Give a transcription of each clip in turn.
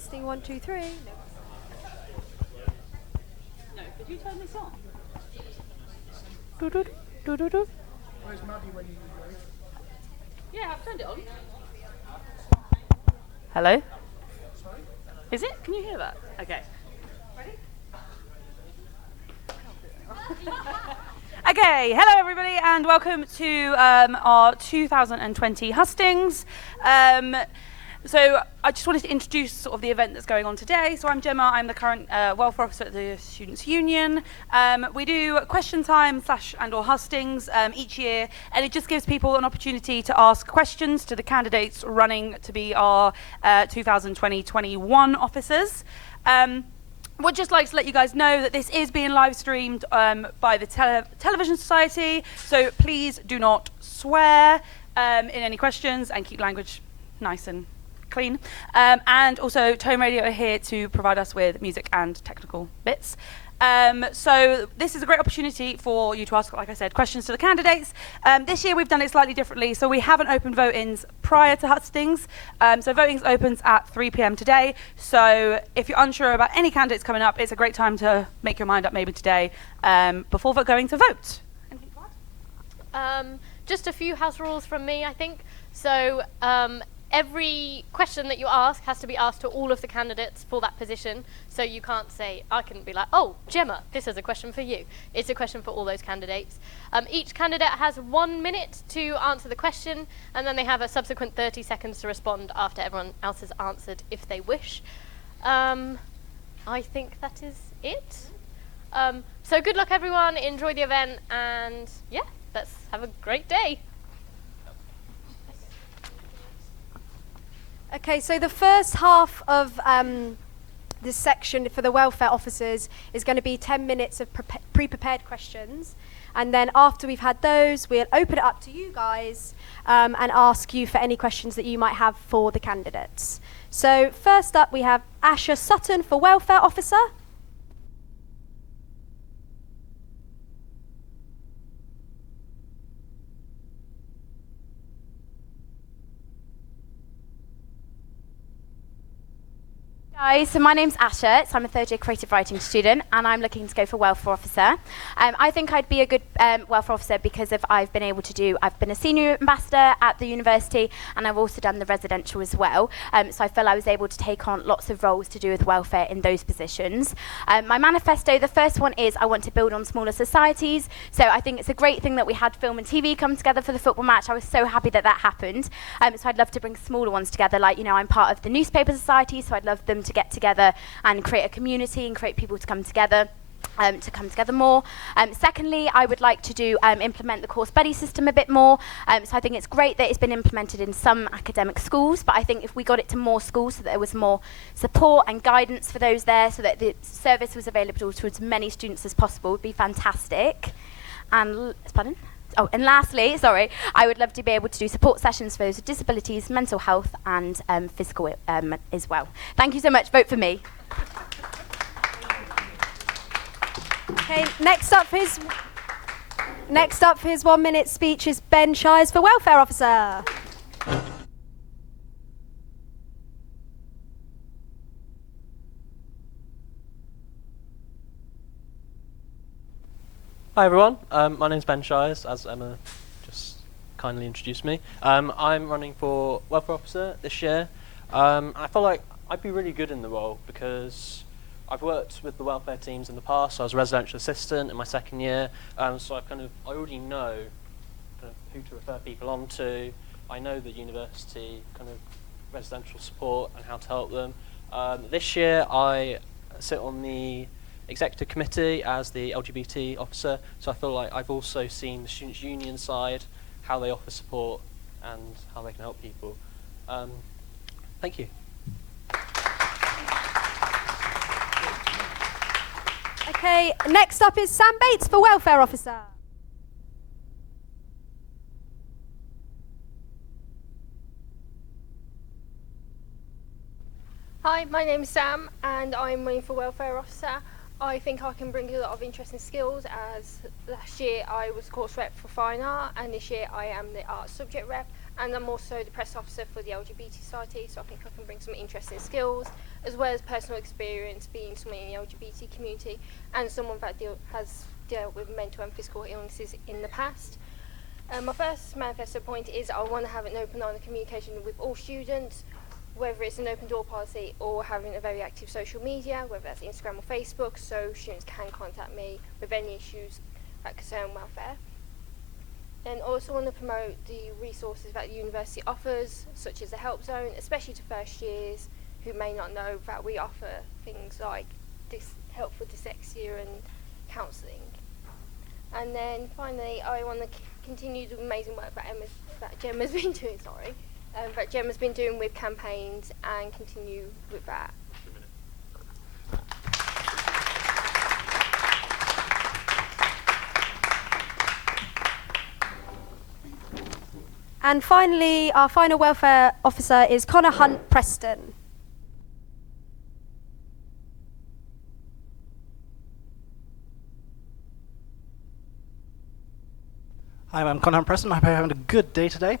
Testing 1, 2, 3. No, could you turn this on? Where's Maddie when you need her? Yeah, I've turned it on. Hello? Sorry? Is it? Can you hear that? Okay. Ready? Okay, hello everybody and welcome to our 2020 Hustings. So I just wanted to introduce sort of the event that's going on today. So I'm Gemma, I'm the current welfare officer at the Students' Union. We do question time / and or hustings each year, and it just gives people an opportunity to ask questions to the candidates running to be our 2020-21 officers. Would just like to let you guys know that this is being live streamed by the Television Society, so please do not swear in any questions and keep language nice and clean. And also Tone Radio are here to provide us with music and technical bits. So this is a great opportunity for you to ask, like I said, questions to the candidates. This year we've done it slightly differently, so we haven't opened vote-ins prior to hustings. So voting opens at 3 p.m. today. So if you're unsure about any candidates coming up, it's a great time to make your mind up maybe today before going to vote. Anything to add? Just a few house rules from me, I think. So every question that you ask has to be asked to all of the candidates for that position. So you can't say, I can be like, oh, Gemma, this is a question for you. It's a question for all those candidates. Each candidate has 1 minute to answer the question, and then they have a subsequent 30 seconds to respond after everyone else has answered if they wish. I think that is it. So good luck, everyone. Enjoy the event, and yeah, let's have a great day. Okay, so the first half of this section for the welfare officers is going to be 10 minutes of pre-prepared questions. And then after we've had those, we'll open it up to you guys and ask you for any questions that you might have for the candidates. So first up, we have Asher Sutton for welfare officer. Hi, so my name's Asher, so I'm a third year creative writing student and I'm looking to go for welfare officer. I think I'd be a good welfare officer because I've been a senior ambassador at the university and I've also done the residential as well. So I feel I was able to take on lots of roles to do with welfare in those positions. My manifesto, the first one is I want to build on smaller societies. So I think it's a great thing that we had film and TV come together for the football match. I was so happy that happened. So I'd love to bring smaller ones together. Like, you know, I'm part of the newspaper society, so I'd love them to get together and create a community and create people to come together more. Secondly, I would like to implement the course buddy system a bit more. So I think it's great that it's been implemented in some academic schools, but I think if we got it to more schools so that there was more support and guidance for those there so that the service was available to as many students as possible would be fantastic. And and lastly, I would love to be able to do support sessions for those with disabilities, mental health, and physical as well. Thank you so much. Vote for me. Okay, next up for his 1 minute speech is Ben Shires for welfare officer. Hi everyone, my name's Ben Shires, as Emma just kindly introduced me. I'm running for welfare officer this year. I feel like I'd be really good in the role because I've worked with the welfare teams in the past. So I was a residential assistant in my second year, so I already know who to refer people on to. I know the university residential support and how to help them. This year I sit on the executive committee as the LGBT officer, so I feel like I've also seen the Students' Union side, how they offer support and how they can help people. Thank you. Okay, next up is Sam Bates for welfare officer. Hi, my name's Sam and I'm running for welfare officer. I think I can bring a lot of interesting skills, as last year I was course rep for fine art, and this year I am the art subject rep, and I'm also the press officer for the LGBT Society, so I think I can bring some interesting skills, as well as personal experience being someone in the LGBT community, and someone that has dealt with mental and physical illnesses in the past. My first manifesto point is I want to have an open line of communication with all students, whether it's an open door policy or having a very active social media, whether that's Instagram or Facebook, so students can contact me with any issues that concern welfare. And also want to promote the resources that the university offers, such as the help zone, especially to first years who may not know that we offer things like help for dyslexia and counselling. And then finally, I want to continue the amazing work that Gemma's been doing, that Gemma's been doing with campaigns, and continue with that. And finally, our final welfare officer is Connor Hunt Preston. Hi, I'm Connor Preston. I hope you're having a good day today.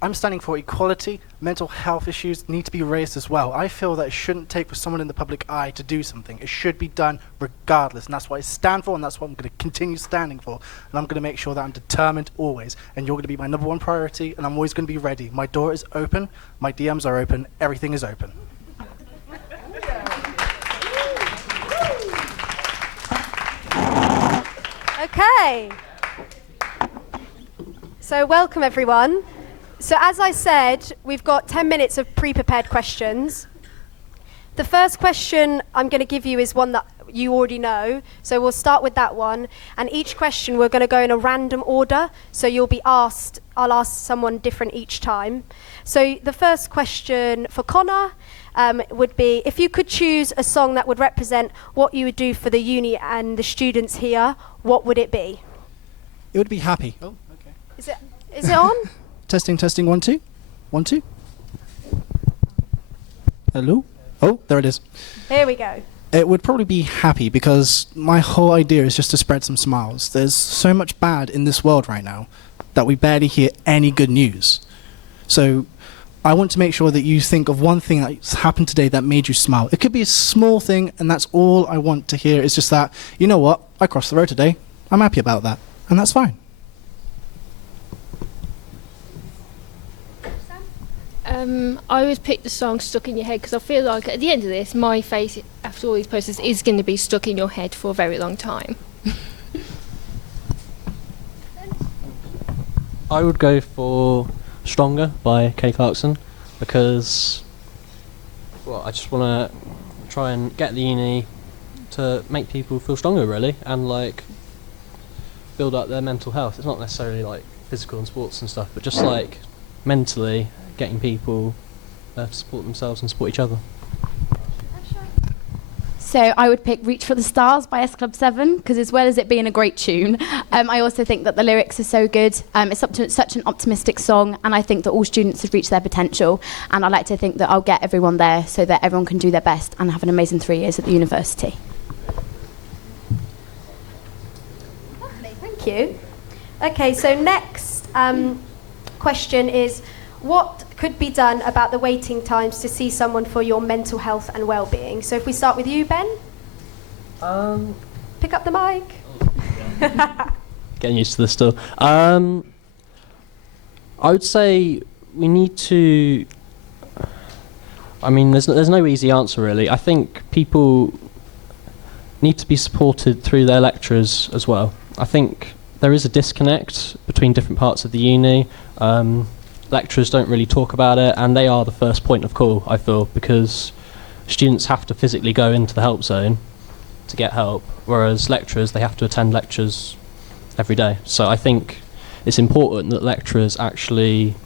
I'm standing for equality. Mental health issues need to be raised as well. I feel that it shouldn't take for someone in the public eye to do something. It should be done regardless, and that's what I stand for, and that's what I'm going to continue standing for. And I'm going to make sure that I'm determined always, and you're going to be my number one priority, and I'm always going to be ready. My door is open, my DMs are open, everything is open. Okay. So welcome everyone. So as I said, we've got 10 minutes of pre-prepared questions. The first question I'm going to give you is one that you already know, so we'll start with that one. And each question we're going to go in a random order, so I'll ask someone different each time. So the first question for Connor would be, if you could choose a song that would represent what you would do for the uni and the students here, what would it be? It would be Happy. Oh, okay. Is it on? Testing, 1, 2. 1, 2. Hello? Oh, there it is. Here we go. It would probably be Happy, because my whole idea is just to spread some smiles. There's so much bad in this world right now that we barely hear any good news. So I want to make sure that you think of one thing that's happened today that made you smile. It could be a small thing, and that's all I want to hear. It's just that, you know what, I crossed the road today. I'm happy about that, and that's fine. I would pick the song Stuck in Your Head, because I feel like at the end of this, my face after all these posters is going to be stuck in your head for a very long time. I would go for Stronger by Kay Clarkson, because I just want to try and get the uni to make people feel stronger, really, and like build up their mental health. It's not necessarily like physical and sports and stuff, but just like mentally getting people to support themselves and support each other. So I would pick Reach for the Stars by S Club 7, because as well as it being a great tune, I also think that the lyrics are so good. It's such an optimistic song, and I think that all students have reached their potential, and I like to think that I'll get everyone there so that everyone can do their best and have an amazing 3 years at the university. Lovely, thank you. Okay, so next question is, what could be done about the waiting times to see someone for your mental health and well-being? So if we start with you, Ben. Pick up the mic. Getting used to this still. I would say we need to... I mean, there's no easy answer, really. I think people need to be supported through their lecturers as well. I think there is a disconnect between different parts of the uni. Lecturers don't really talk about it, and they are the first point of call, I feel, because students have to physically go into the help zone to get help, whereas lecturers, they have to attend lectures every day. So I think it's important that lecturers actually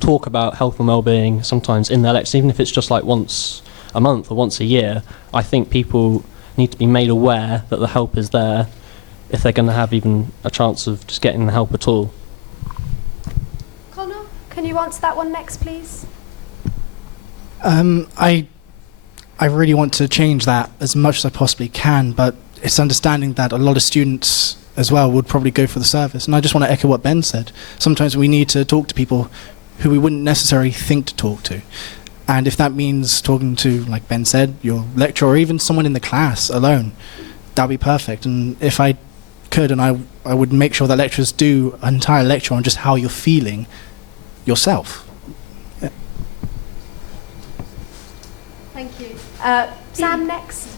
talk about health and well-being sometimes in their lectures, even if it's just like once a month or once a year. I think people need to be made aware that the help is there if they're going to have even a chance of just getting the help at all. Can you answer that one next, please? I I really want to change that as much as I possibly can, but it's understanding that a lot of students as well would probably go for the service. And I just want to echo what Ben said. Sometimes we need to talk to people who we wouldn't necessarily think to talk to. And if that means talking to, like Ben said, your lecturer or even someone in the class alone, that would be perfect. And if I could, and I would make sure that lecturers do an entire lecture on just how you're feeling yourself. Yeah. Thank you. Sam, next.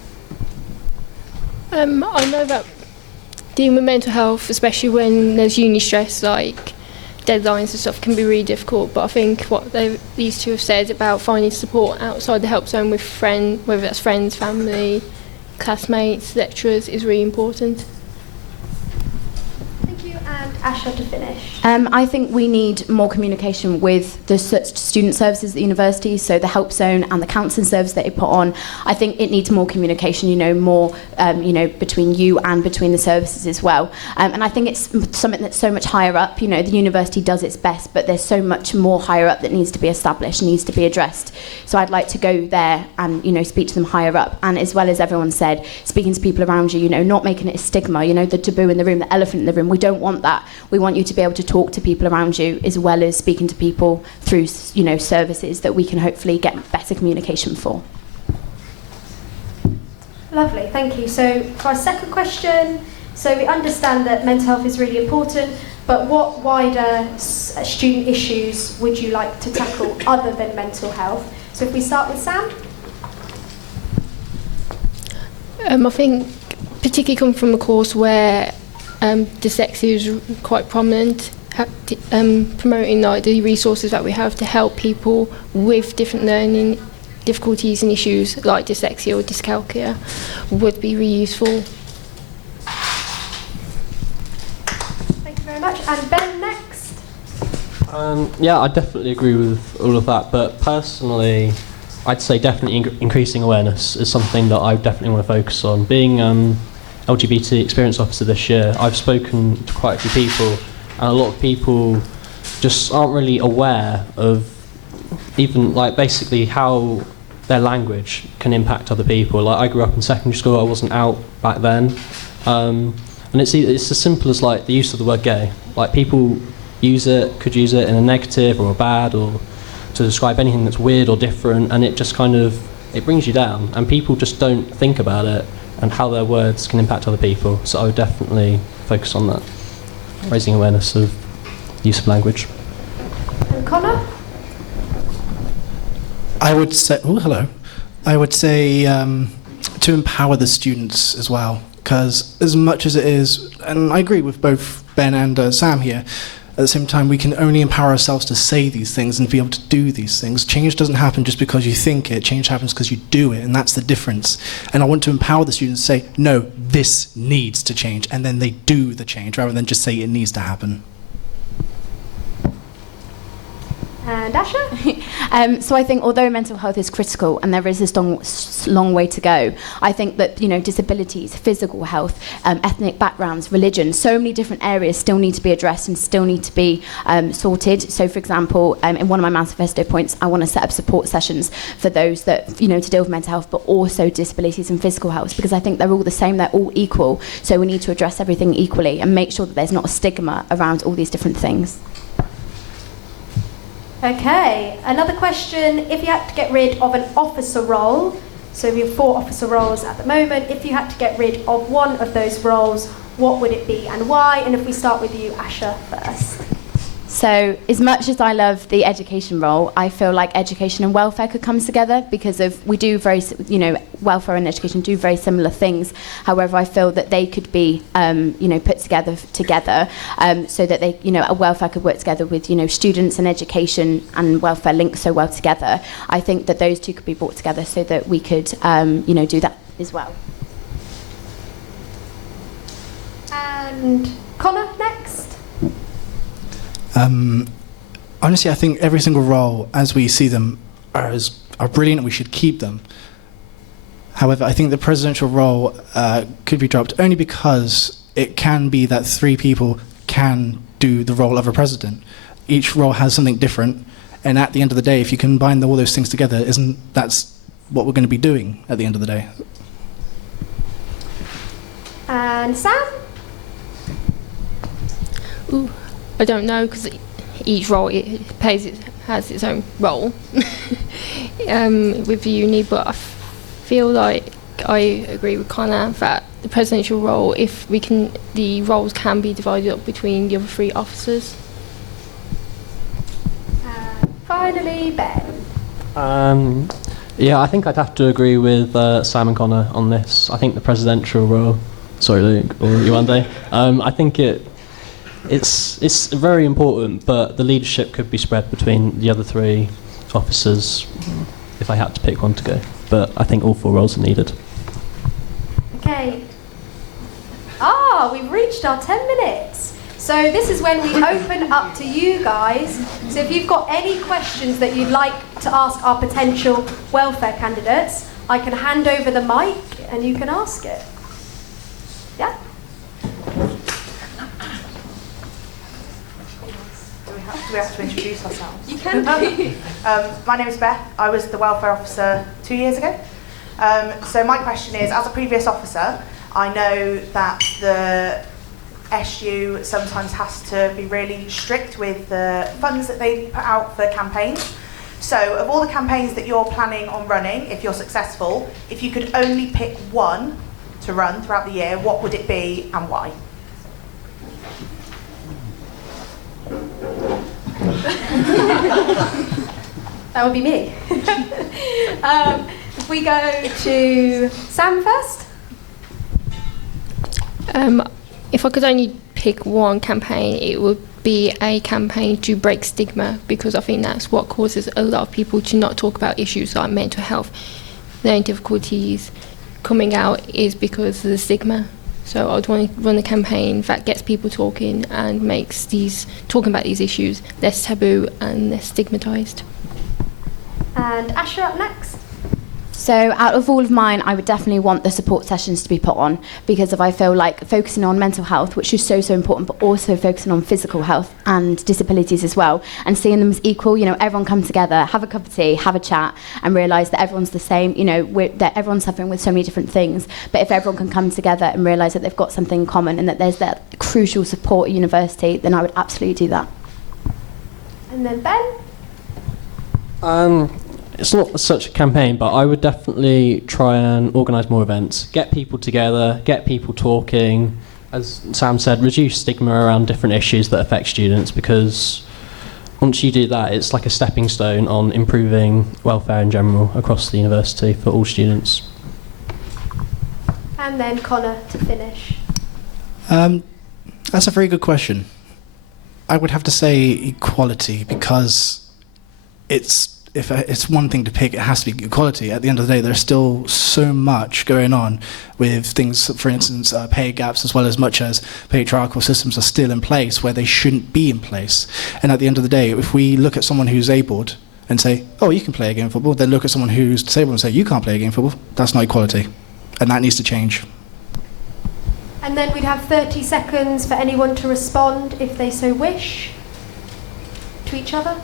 I know that dealing with mental health, especially when there's uni stress, like deadlines and stuff, can be really difficult. But I think what these two have said about finding support outside the help zone with whether that's friends, family, classmates, lecturers, is really important. Thank you. And Asha to finish. I think we need more communication with the student services at the university, so the help zone and the counselling service that they put on. I think it needs more communication, more, between you and between the services as well. And I think it's something that's so much higher up. The university does its best, but there's so much more higher up that needs to be established, needs to be addressed. So I'd like to go there and, speak to them higher up. And as well as everyone said, speaking to people around you, not making it a stigma, the taboo in the room, the elephant in the room. We don't want that. We want you to be able to talk to people around you, as well as speaking to people through, services that we can hopefully get better communication for. Lovely, thank you. So for our second question, so we understand that mental health is really important, but what wider student issues would you like to tackle other than mental health? So if we start with Sam. I think particularly coming from a course where dyslexia is quite prominent, promoting the resources that we have to help people with different learning difficulties and issues like dyslexia or dyscalculia would be really useful. Thank you very much. And Ben, next. Yeah, I definitely agree with all of that, but personally, I'd say definitely increasing awareness is something that I definitely want to focus on. Being LGBT experience officer this year, I've spoken to quite a few people, and a lot of people just aren't really aware of even basically how their language can impact other people. Like, I grew up in secondary school, I wasn't out back then, and it's as simple as the use of the word gay. People could use it in a negative or a bad, or to describe anything that's weird or different, and it just it brings you down, and people just don't think about it and how their words can impact other people. So I would definitely focus on that, raising awareness of use of language. And Connor? I would say, to empower the students as well, because as much as it is, and I agree with both Ben and Sam here, at the same time, we can only empower ourselves to say these things and be able to do these things. Change doesn't happen just because you think it. Change happens because you do it, and that's the difference. And I want to empower the students to say, no, this needs to change, and then they do the change, rather than just say it needs to happen. And Asha? So I think although mental health is critical and there is this long way to go, I think that disabilities, physical health, ethnic backgrounds, religion, so many different areas still need to be addressed and still need to be sorted. So for example, in one of my manifesto points, I want to set up support sessions for those that to deal with mental health, but also disabilities and physical health, because I think they're all the same, they're all equal. So we need to address everything equally and make sure that there's not a stigma around all these different things. Okay, another question. If you had to get rid of an officer role, so we have 4 officer roles at the moment, if you had to get rid of one of those roles, what would it be and why? And if we start with you, Asha, first. So as much as I love the education role, I feel like education and welfare could come together, because we do welfare and education do very similar things. However, I feel that they could be, put together so that they, welfare could work together with, students, and education and welfare link so well together. I think that those two could be brought together so that we could, do that as well. And Connor, next. Honestly, I think every single role, as we see them, are brilliant, and we should keep them. However, I think the presidential role could be dropped only because it can be that 3 people can do the role of a president. Each role has something different, and at the end of the day, if you combine all those things together, that's what we're going to be doing at the end of the day. And Sam? Ooh, I don't know, because each role has its own role with the uni, but I feel like I agree with Connor that the presidential role, the roles can be divided up between the other 3 officers. Finally, Ben. Yeah, I think I'd have to agree with Sam and Connor on this. I think the presidential role, sorry Luke, or Yuande, I think it's very important, but the leadership could be spread between the other 3 officers if I had to pick one to go. But I think all 4 roles are needed. Okay. We've reached our 10 minutes. So this is when we open up to you guys. So if you've got any questions that you'd like to ask our potential welfare candidates, I can hand over the mic and you can ask it. Yeah? Do we have to introduce ourselves? You can do. My name is Beth. I was the welfare officer 2 years ago. So my question is, as a previous officer, I know that the SU sometimes has to be really strict with the funds that they put out for campaigns. So of all the campaigns that you're planning on running, if you're successful, if you could only pick one to run throughout the year, what would it be and why? That would be me. If we go to Sam first. If I could only pick one campaign, it would be a campaign to break stigma, because I think that's what causes a lot of people to not talk about issues like mental health. Their difficulties coming out is because of the stigma. So I would want to run a campaign that gets people talking and makes talking about these issues less taboo and less stigmatised. And Asher up next. So out of all of mine, I would definitely want the support sessions to be put on, because I feel like focusing on mental health, which is so important, but also focusing on physical health and disabilities as well, and seeing them as equal. Everyone come together, have a cup of tea, have a chat, and realise that everyone's the same. That everyone's suffering with so many different things, but if everyone can come together and realise that they've got something in common and that there's that crucial support at university, then I would absolutely do that. And then Ben. It's not such a campaign, but I would definitely try and organise more events, get people together, get people talking. As Sam said, reduce stigma around different issues that affect students, because once you do that, it's like a stepping stone on improving welfare in general across the university for all students. And then Connor to finish. That's a very good question. I would have to say equality, because if it's one thing to pick, it has to be equality. At the end of the day, there's still so much going on with things, for instance, pay gaps, as well as much as patriarchal systems are still in place where they shouldn't be in place. And at the end of the day, if we look at someone who's abled and say, oh, you can play a game of football, then look at someone who's disabled and say, you can't play a game of football, that's not equality. And that needs to change. And then we'd have 30 seconds for anyone to respond, if they so wish, to each other.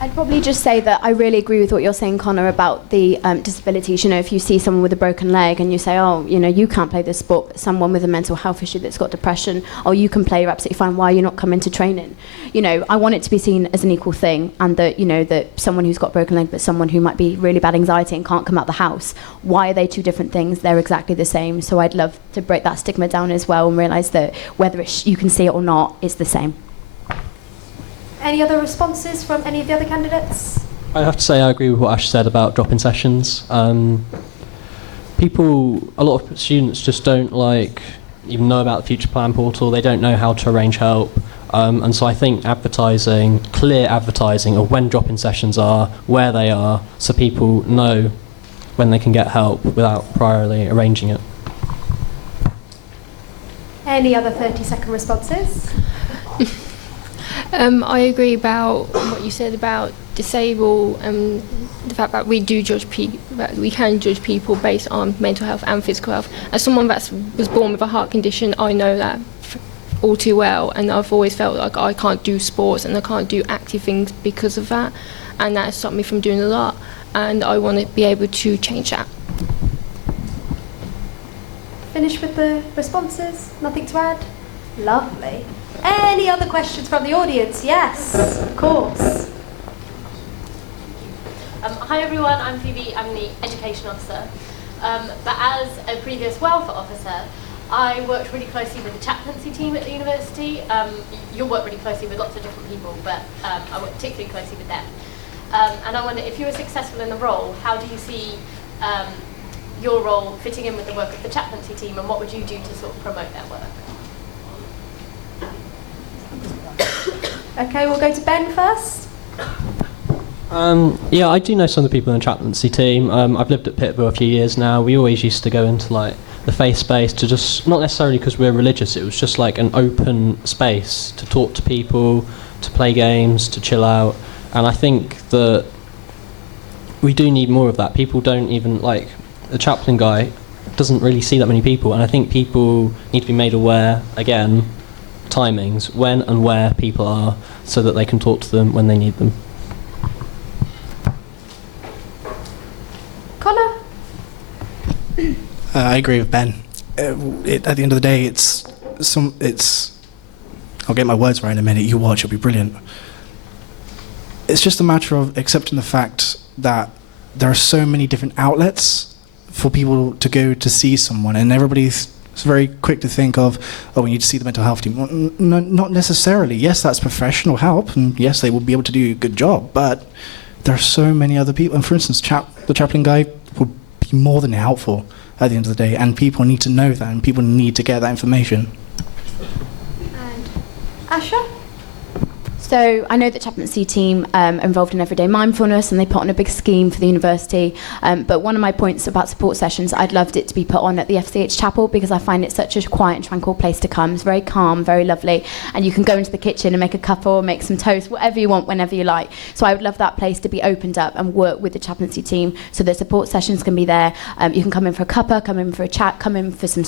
I'd probably just say that I really agree with what you're saying, Connor, about the disabilities. If you see someone with a broken leg and you say, oh, you can't play this sport, but someone with a mental health issue that's got depression, oh, you can play, you're absolutely fine, why are you not coming to training? I want it to be seen as an equal thing, and that, that someone who's got a broken leg, but someone who might be really bad anxiety and can't come out the house, why are they two different things? They're exactly the same. So I'd love to break that stigma down as well and realise that whether you can see it or not, it's the same. Any other responses from any of the other candidates? I have to say I agree with what Ash said about drop-in sessions. A lot of students just don't even know about the Future Plan portal. They don't know how to arrange help. And so I think clear advertising of when drop-in sessions are, where they are, so people know when they can get help without priorly arranging it. Any other 30-second responses? I agree about what you said about disabled and the fact that we do that we can judge people based on mental health and physical health. As someone that was born with a heart condition, I know that all too well, and I've always felt like I can't do sports and I can't do active things because of that, and that has stopped me from doing a lot. and I want to be able to change that. Finish with the responses? Nothing to add? Lovely. Any other questions from the audience? Yes, of course. Hi everyone, I'm Phoebe, I'm the Education Officer. But as a previous welfare officer, I worked really closely with the chaplaincy team at the university. You'll work really closely with lots of different people, but I work particularly closely with them. And I wonder, if you were successful in the role, how do you see your role fitting in with the work of the chaplaincy team, and what would you do to sort of promote their work? Okay, we'll go to Ben first. Yeah, I do know some of the people in the chaplaincy team. I've lived at Pittsburgh a few years now. We always used to go into like the faith space to just, not necessarily because we're religious, it was just like an open space to talk to people, to play games, to chill out. And I think that we do need more of that. People don't even, like, the chaplain guy doesn't really see that many people, and I think people need to be made aware, again, timings, when and where people are, so that they can talk to them when they need them. Connor? I agree with Ben. At the end of the day, I'll get my words right in a minute. You watch, it'll be brilliant. It's just a matter of accepting the fact that there are so many different outlets for people to go to see someone, and everybody's very quick to think of, oh, we need to see the mental health team. Well, no, not necessarily. Yes, that's professional help, and yes, they will be able to do a good job, but there are so many other people. And for instance, the chaplain guy would be more than helpful at the end of the day, and people need to know that, and people need to get that information. And Asha? So I know that chaplaincy team are involved in everyday mindfulness, and they put on a big scheme for the university. But one of my points about support sessions, I'd loved it to be put on at the FCH chapel, because I find it such a quiet and tranquil place to come. It's very calm, very lovely, and you can go into the kitchen and make a cuppa or make some toast, whatever you want, whenever you like. So I would love that place to be opened up and work with the chaplaincy team, so that support sessions can be there. You can come in for a cuppa, come in for a chat, come in for some,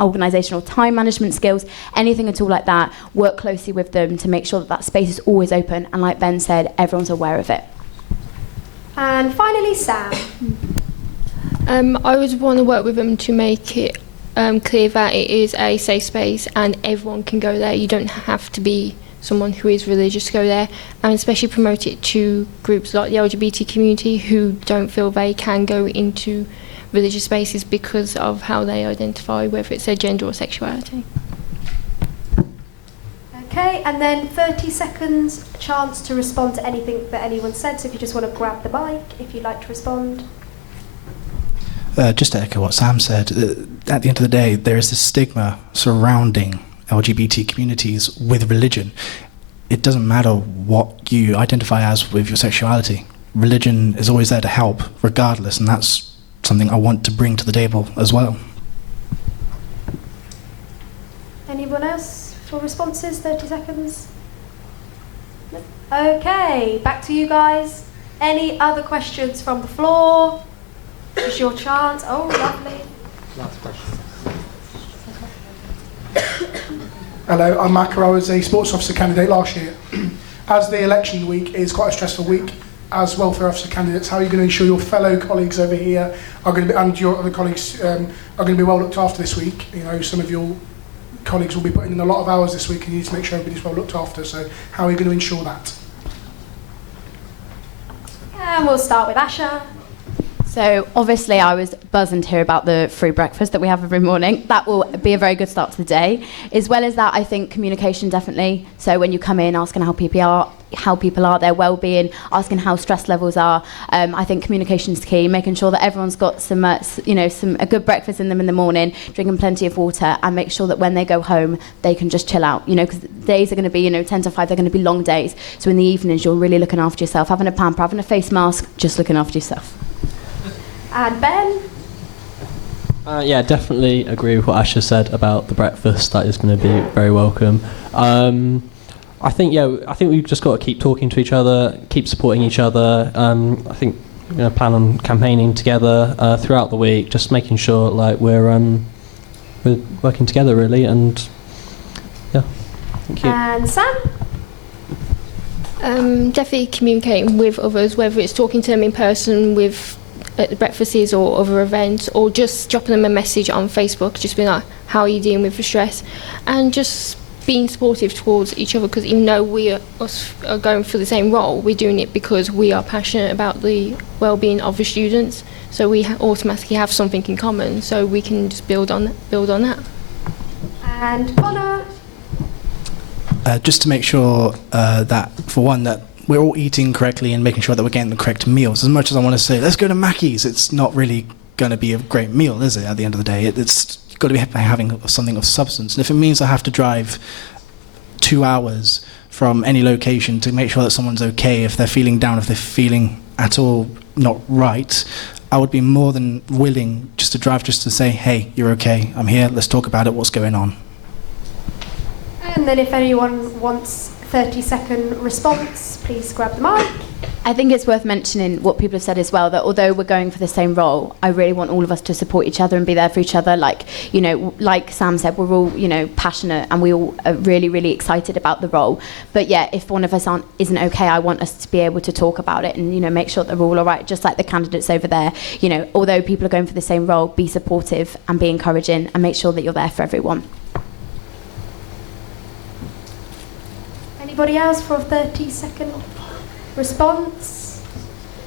organisational time management skills, anything at all like that. Work closely with them to make sure that that space is always open, and like Ben said, everyone's aware of it. And finally, Sam. I would want to work with them to make it clear that it is a safe space and everyone can go there. You don't have to be someone who is religious to go there, and especially promote it to groups like the LGBT community who don't feel they can go into religious spaces because of how they identify, whether it's their gender or sexuality. Okay, and then 30 seconds chance to respond to anything that anyone said. So if you just want to grab the mic, if you'd like to respond. Just to echo what Sam said, at the end of the day, there is this stigma surrounding LGBT communities with religion. It doesn't matter what you identify as with your sexuality. Religion is always there to help, regardless, and that's something I want to bring to the table as well. Anyone else for responses? 30 seconds. No? Okay, back to you guys. Any other questions from the floor? It's your chance. Oh, lovely. Last question. Hello, I'm Maka. I was a sports officer candidate last year. As the election week is quite a stressful week, as welfare officer candidates, how are you going to ensure your fellow colleagues over here are going to be, and your other colleagues are going to be well looked after this week? Some of your colleagues will be putting in a lot of hours this week, and you need to make sure everybody's well looked after. So how are you going to ensure that? And we'll start with Asha. So obviously I was buzzing to hear about the free breakfast that we have every morning. That will be a very good start to the day. As well as that, I think communication definitely. So when you come in, asking how people are, their well-being, asking how stress levels are. I think communication is key, making sure that everyone's got a good breakfast in them in the morning, drinking plenty of water, and make sure that when they go home, they can just chill out, because days are going to be, 10 to 5, they're going to be long days. So in the evenings, you're really looking after yourself, having a pamper, having a face mask, just looking after yourself. And Ben? Yeah, definitely agree with what Asha said about the breakfast. That is going to be very welcome. I think we've just got to keep talking to each other, keep supporting each other. I think we're going to plan on campaigning together throughout the week, just making sure we're working together really. And yeah, thank you. And Sam? Definitely communicating with others, whether it's talking to them in person with at the breakfasts or other events, or just dropping them a message on Facebook, just being like, how are you dealing with the stress, and just being supportive towards each other, because even though we are going for the same role, we're doing it because we are passionate about the well-being of the students, so we automatically have something in common, so we can just build on that. And Connor. Just to make sure that, for one, that we're all eating correctly and making sure that we're getting the correct meals. As much as I want to say, let's go to Mackey's, it's not really going to be a great meal, is it, at the end of the day? It's got to be having something of substance. And if it means I have to drive 2 hours from any location to make sure that someone's okay, if they're feeling down, if they're feeling at all not right, I would be more than willing just to drive, just to say, hey, you're okay, I'm here, let's talk about it, what's going on. And then if anyone wants 30-second response, please grab the mic. I think it's worth mentioning what people have said as well, that although we're going for the same role, I really want all of us to support each other and be there for each other. Like, you know, like Sam said, we're all, you know, passionate and we all are really, really excited about the role. But yeah, if one of us isn't okay, I want us to be able to talk about it and, you know, make sure that we're all right, just like the candidates over there. You know, although people are going for the same role, be supportive and be encouraging and make sure that you're there for everyone. Anybody else for a 30-second response?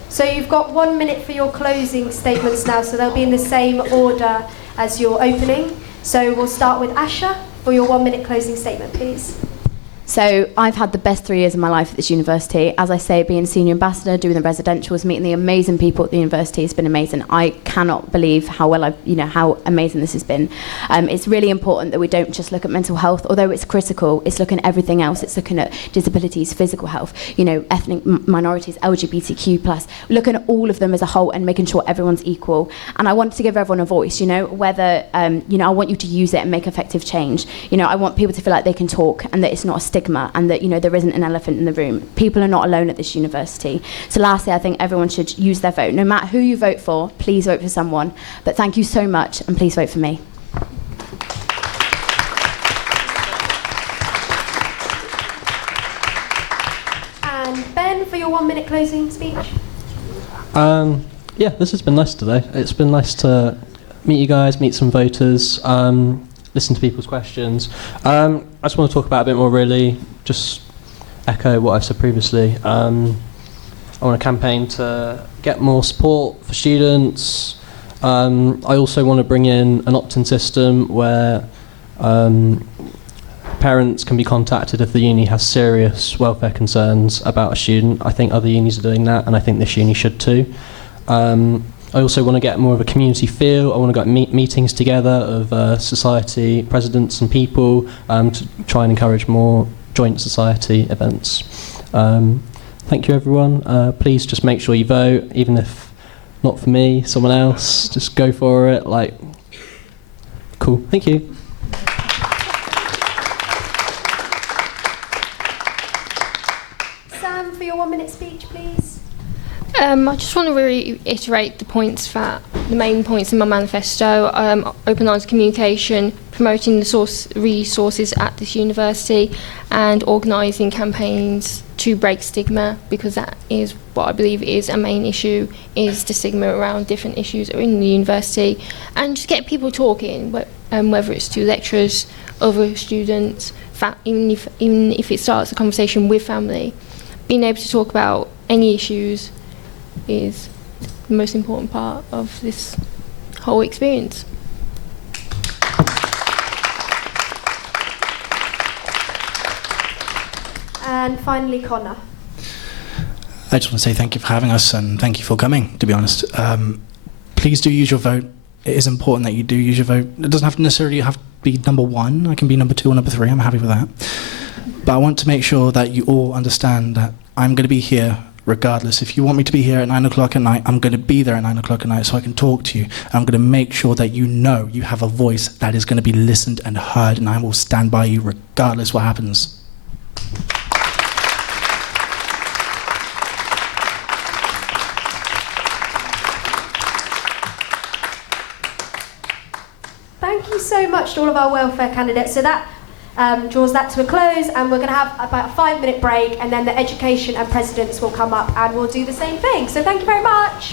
So you've got 1 minute for your closing statements now, so they'll be in the same order as your opening. So we'll start with Asha for your 1 minute closing statement, please. So I've had the best 3 years of my life at this university. As I say, being senior ambassador, doing the residentials, meeting the amazing people at the university has been amazing. I cannot believe how well how amazing this has been. It's really important that we don't just look at mental health, although it's critical. It's looking at everything else. It's looking at disabilities, physical health, ethnic minorities, LGBTQ+, looking at all of them as a whole and making sure everyone's equal. And I want to give everyone a voice, whether, I want you to use it and make effective change. I want people to feel like they can talk and that it's not a stigma and that, there isn't an elephant in the room. People are not alone at this university. So lastly, I think everyone should use their vote. No matter who you vote for, please vote for someone. But thank you so much and please vote for me. And Ben, for your 1 minute closing speech. Yeah, this has been nice today. It's been nice to meet you guys, meet some voters, listen to people's questions. I just want to talk about a bit more, really, just echo what I've said previously. I want to campaign to get more support for students. I also want to bring in an opt-in system where parents can be contacted if the uni has serious welfare concerns about a student. I think other unis are doing that, and I think this uni should too. I also want to get more of a community feel. I want to get meetings together of society presidents and people to try and encourage more joint society events. Thank you, everyone. Please just make sure you vote, even if not for me, someone else. Just go for it. Cool. Thank you. Sam, for your 1 minute speech, please. I just want to reiterate the main points in my manifesto. Open lines of communication, promoting the resources at this university, and organising campaigns to break stigma, because that is what I believe is a main issue, is the stigma around different issues in the university, and just get people talking, whether it's to lecturers, other students, even if it starts a conversation with family. Being able to talk about any issues is the most important part of this whole experience. And finally, Connor. I just want to say thank you for having us and thank you for coming, to be honest. Please do use your vote. It is important that you do use your vote. It doesn't necessarily have to be number 1. I can be number 2 or number 3. I'm happy with that. But I want to make sure that you all understand that I'm going to be here regardless. If you want me to be here at 9 o'clock at night, I'm going to be there at 9 o'clock at night so I can talk to you. And I'm going to make sure that you have a voice that is going to be listened and heard, and I will stand by you regardless what happens. Thank you so much to all of our welfare candidates. So that draws that to a close, and we're going to have about a 5-minute break, and then the education and presidents will come up and we'll do the same thing. So thank you very much.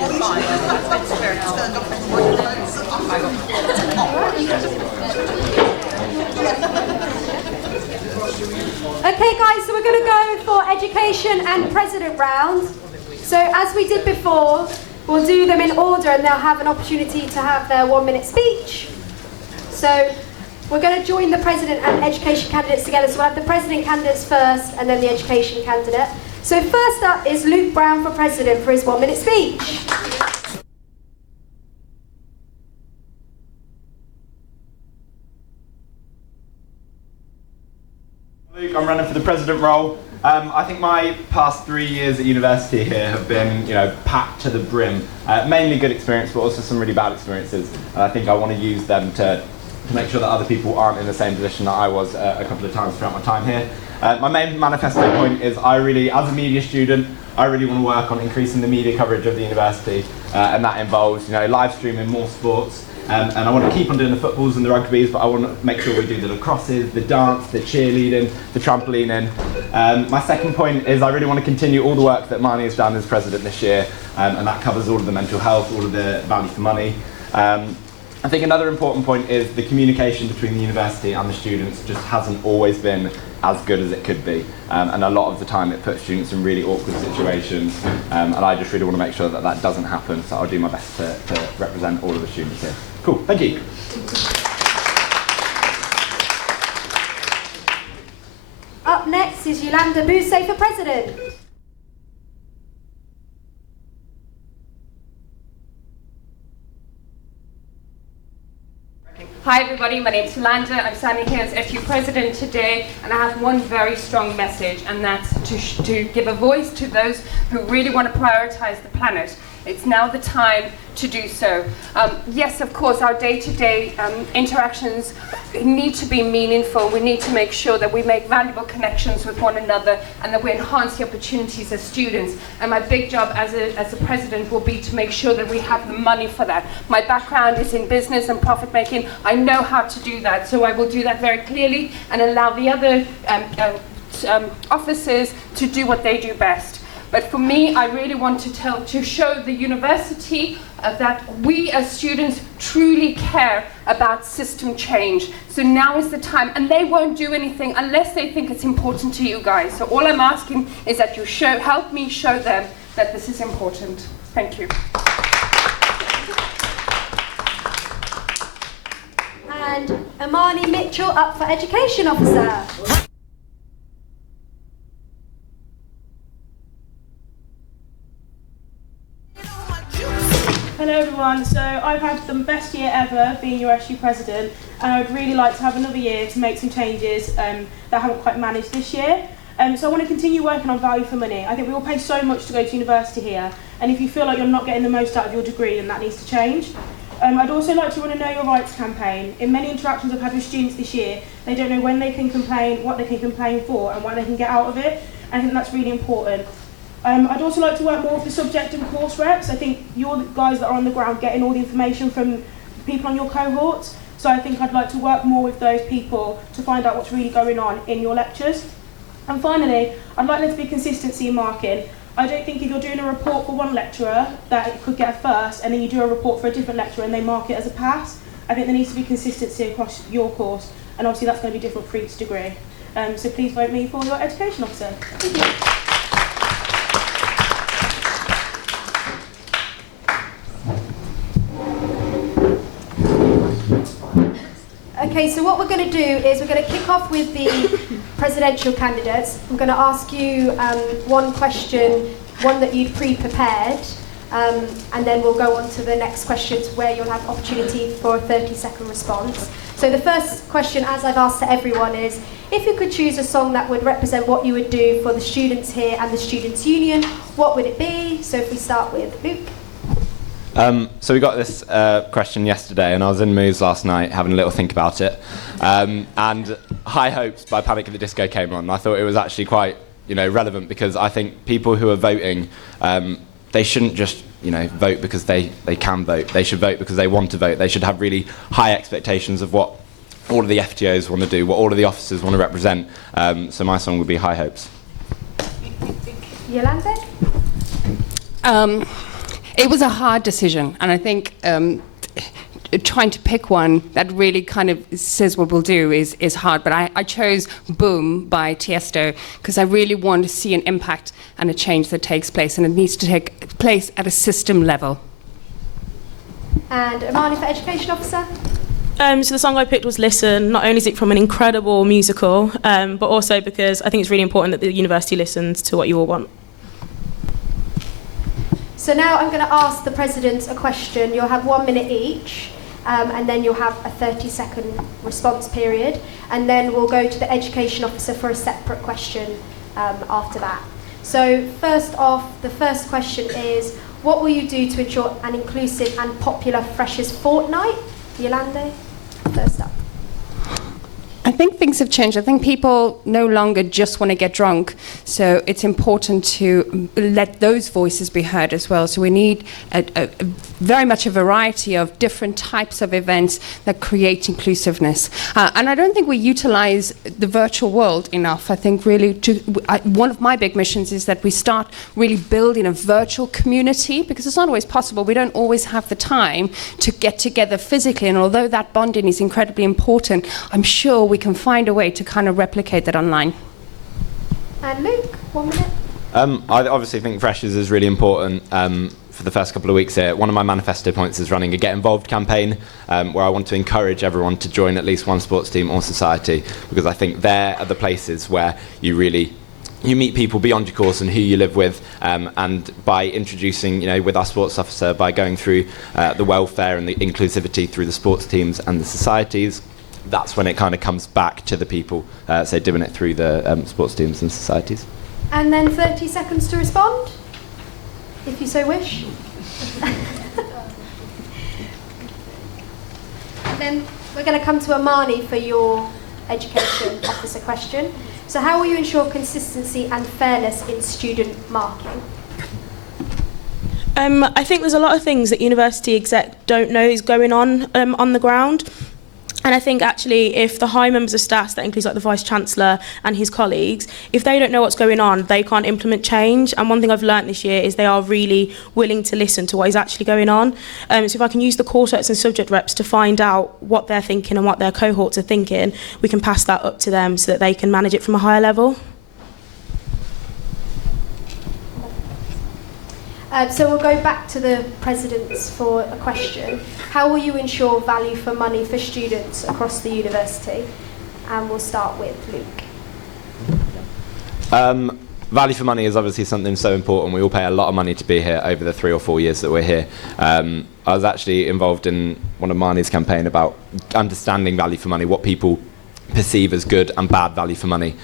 Okay, guys, so we're going to go for education and president round. So as we did before, we'll do them in order and they'll have an opportunity to have their 1-minute speech. So we're going to join the president and education candidates together. So we'll have the president candidates first and then the education candidate. So first up is Luke Brown for president for his 1-minute speech. Luke, I'm running for the president role. I think my past 3 years at university here have been, packed to the brim. Mainly good experience, but also some really bad experiences. And I think I want to use them to make sure that other people aren't in the same position that I was a couple of times throughout my time here. My main manifesto point is as a media student, I really want to work on increasing the media coverage of the university, and that involves, live streaming more sports. And I want to keep on doing the footballs and the rugbys, but I want to make sure we do the lacrosses, the dance, the cheerleading, the trampolining. My second point is I really want to continue all the work that Marnie has done as president this year, and that covers all of the mental health, all of the value for money. I think another important point is the communication between the university and the students just hasn't always been as good as it could be. And a lot of the time it puts students in really awkward situations, and I just really want to make sure that that doesn't happen, so I'll do my best to represent all of the students here. Cool, thank you. Up next is Yolanda Bousset for president. Hi everybody, my name is Yolanda. I'm standing here as FU President today, and I have one very strong message, and that's to give a voice to those who really want to prioritize the planet. It's now the time to do so. Yes, of course, our day-to-day interactions need to be meaningful. We need to make sure that we make valuable connections with one another and that we enhance the opportunities as students. And my big job as a president will be to make sure that we have the money for that. My background is in business and profit making. I know how to do that, so I will do that very clearly and allow the other officers to do what they do best. But for me, I really want to show the university that we as students truly care about system change. So now is the time, and they won't do anything unless they think it's important to you guys. So all I'm asking is that you help me show them that this is important. Thank you. And Amani Mitchell up for education officer. Hello everyone, so I've had the best year ever being your SU president, and I would really like to have another year to make some changes that I haven't quite managed this year. So I want to continue working on value for money. I think we all pay so much to go to university here, and if you feel like you're not getting the most out of your degree, then that needs to change. I'd also like to run a Know Your Rights campaign. In many interactions I've had with students this year, they don't know when they can complain, what they can complain for, and what they can get out of it. I think that's really important. I'd also like to work more with the subject and course reps. I think you're the guys that are on the ground getting all the information from people on your cohorts. So I think I'd like to work more with those people to find out what's really going on in your lectures. And finally, I'd like there to be consistency in marking. I don't think if you're doing a report for one lecturer that it could get a first, and then you do a report for a different lecturer and they mark it as a pass. I think there needs to be consistency across your course, and obviously that's going to be different for each degree. So please vote me for your education officer. Thank you. Okay, so what we're going to do is we're going to kick off with the presidential candidates. I'm going to ask you one question, one that you've pre-prepared, and then we'll go on to the next questions where you'll have opportunity for a 30-second response. So the first question, as I've asked to everyone, is if you could choose a song that would represent what you would do for the students here and the Students' Union, what would it be? So if we start with Luke. So we got this question yesterday, and I was in Moose last night having a little think about it. And High Hopes by Panic at the Disco came on. I thought it was actually quite, relevant, because I think people who are voting, they shouldn't just, vote because they can vote. They should vote because they want to vote. They should have really high expectations of what all of the FTOs want to do, what all of the officers want to represent. So my song would be High Hopes. Yolanda? It was a hard decision, and I think trying to pick one that really kind of says what we'll do is hard. But I chose Boom by Tiesto because I really want to see an impact and a change that takes place, and it needs to take place at a system level. And Amani for Education Officer? So the song I picked was Listen. Not only is it from an incredible musical, but also because I think it's really important that the university listens to what you all want. So now I'm going to ask the President a question. You'll have 1 minute each, and then you'll have a 30-second response period, and then we'll go to the Education Officer for a separate question after that. So first off, the first question is, what will you do to ensure an inclusive and popular Freshers Fortnight? Yolande, first up. I think things have changed. I think people no longer just want to get drunk. So it's important to let those voices be heard as well. So we need a very much a variety of different types of events that create inclusiveness. And I don't think we utilize the virtual world enough. I think really one of my big missions is that we start really building a virtual community, because it's not always possible. We don't always have the time to get together physically. And although that bonding is incredibly important, I'm sure we can find a way to kind of replicate that online. And Luke, 1 minute. I obviously think Freshers is really important for the first couple of weeks here. One of my manifesto points is running a Get Involved campaign, where I want to encourage everyone to join at least one sports team or society, because I think there are the places where you meet people beyond your course and who you live with, and by introducing, with our sports officer, by going through the welfare and the inclusivity through the sports teams and the societies, that's when it kind of comes back to the people, so doing it through the sports teams and societies. And then 30 seconds to respond, if you so wish. Then we're going to come to Amani for your Education Officer question. So how will you ensure consistency and fairness in student marking? I think there's a lot of things that university exec don't know is going on the ground. And I think actually if the high members of staff, that includes like the Vice-Chancellor and his colleagues, if they don't know what's going on, they can't implement change. And one thing I've learnt this year is they are really willing to listen to what is actually going on. So if I can use the course reps and subject reps to find out what they're thinking and what their cohorts are thinking, we can pass that up to them so that they can manage it from a higher level. So we'll go back to the Presidents for a question. How will you ensure value for money for students across the university? And we'll start with Luke. Value for money is obviously something so important. We all pay a lot of money to be here over the 3 or 4 years that we're here. I was actually involved in one of Marnie's campaign about understanding value for money, what people perceive as good and bad value for money.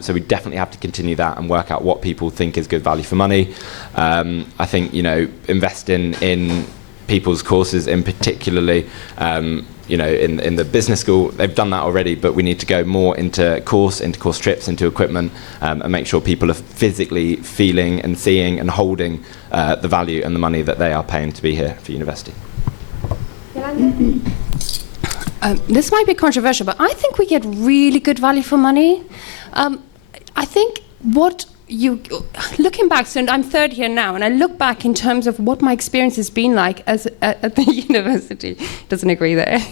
So we definitely have to continue that and work out what people think is good value for money. I think, investing in people's courses in particularly, in the business school, they've done that already, but we need to go more into course trips, into equipment, and make sure people are physically feeling and seeing and holding the value and the money that they are paying to be here for university. Yolanda? This might be controversial, but I think we get really good value for money. I think looking back, so I'm third here now, and I look back in terms of what my experience has been like at the university. Doesn't agree there.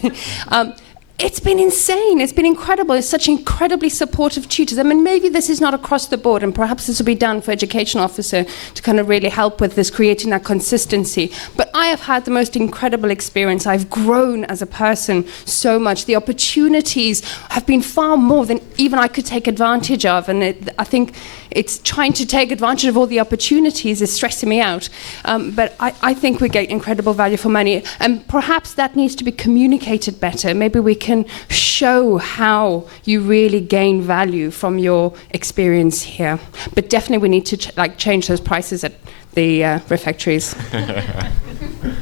It's been insane. It's been incredible. It's such incredibly supportive tutors. I mean, maybe this is not across the board, and perhaps this will be done for Education Officer to kind of really help with this, creating that consistency. But I have had the most incredible experience. I've grown as a person so much. The opportunities have been far more than even I could take advantage of. And I think it's trying to take advantage of all the opportunities is stressing me out. But I think we get incredible value for money. And perhaps that needs to be communicated better. Maybe we can show how you really gain value from your experience here. But definitely we need to change those prices at the refectories.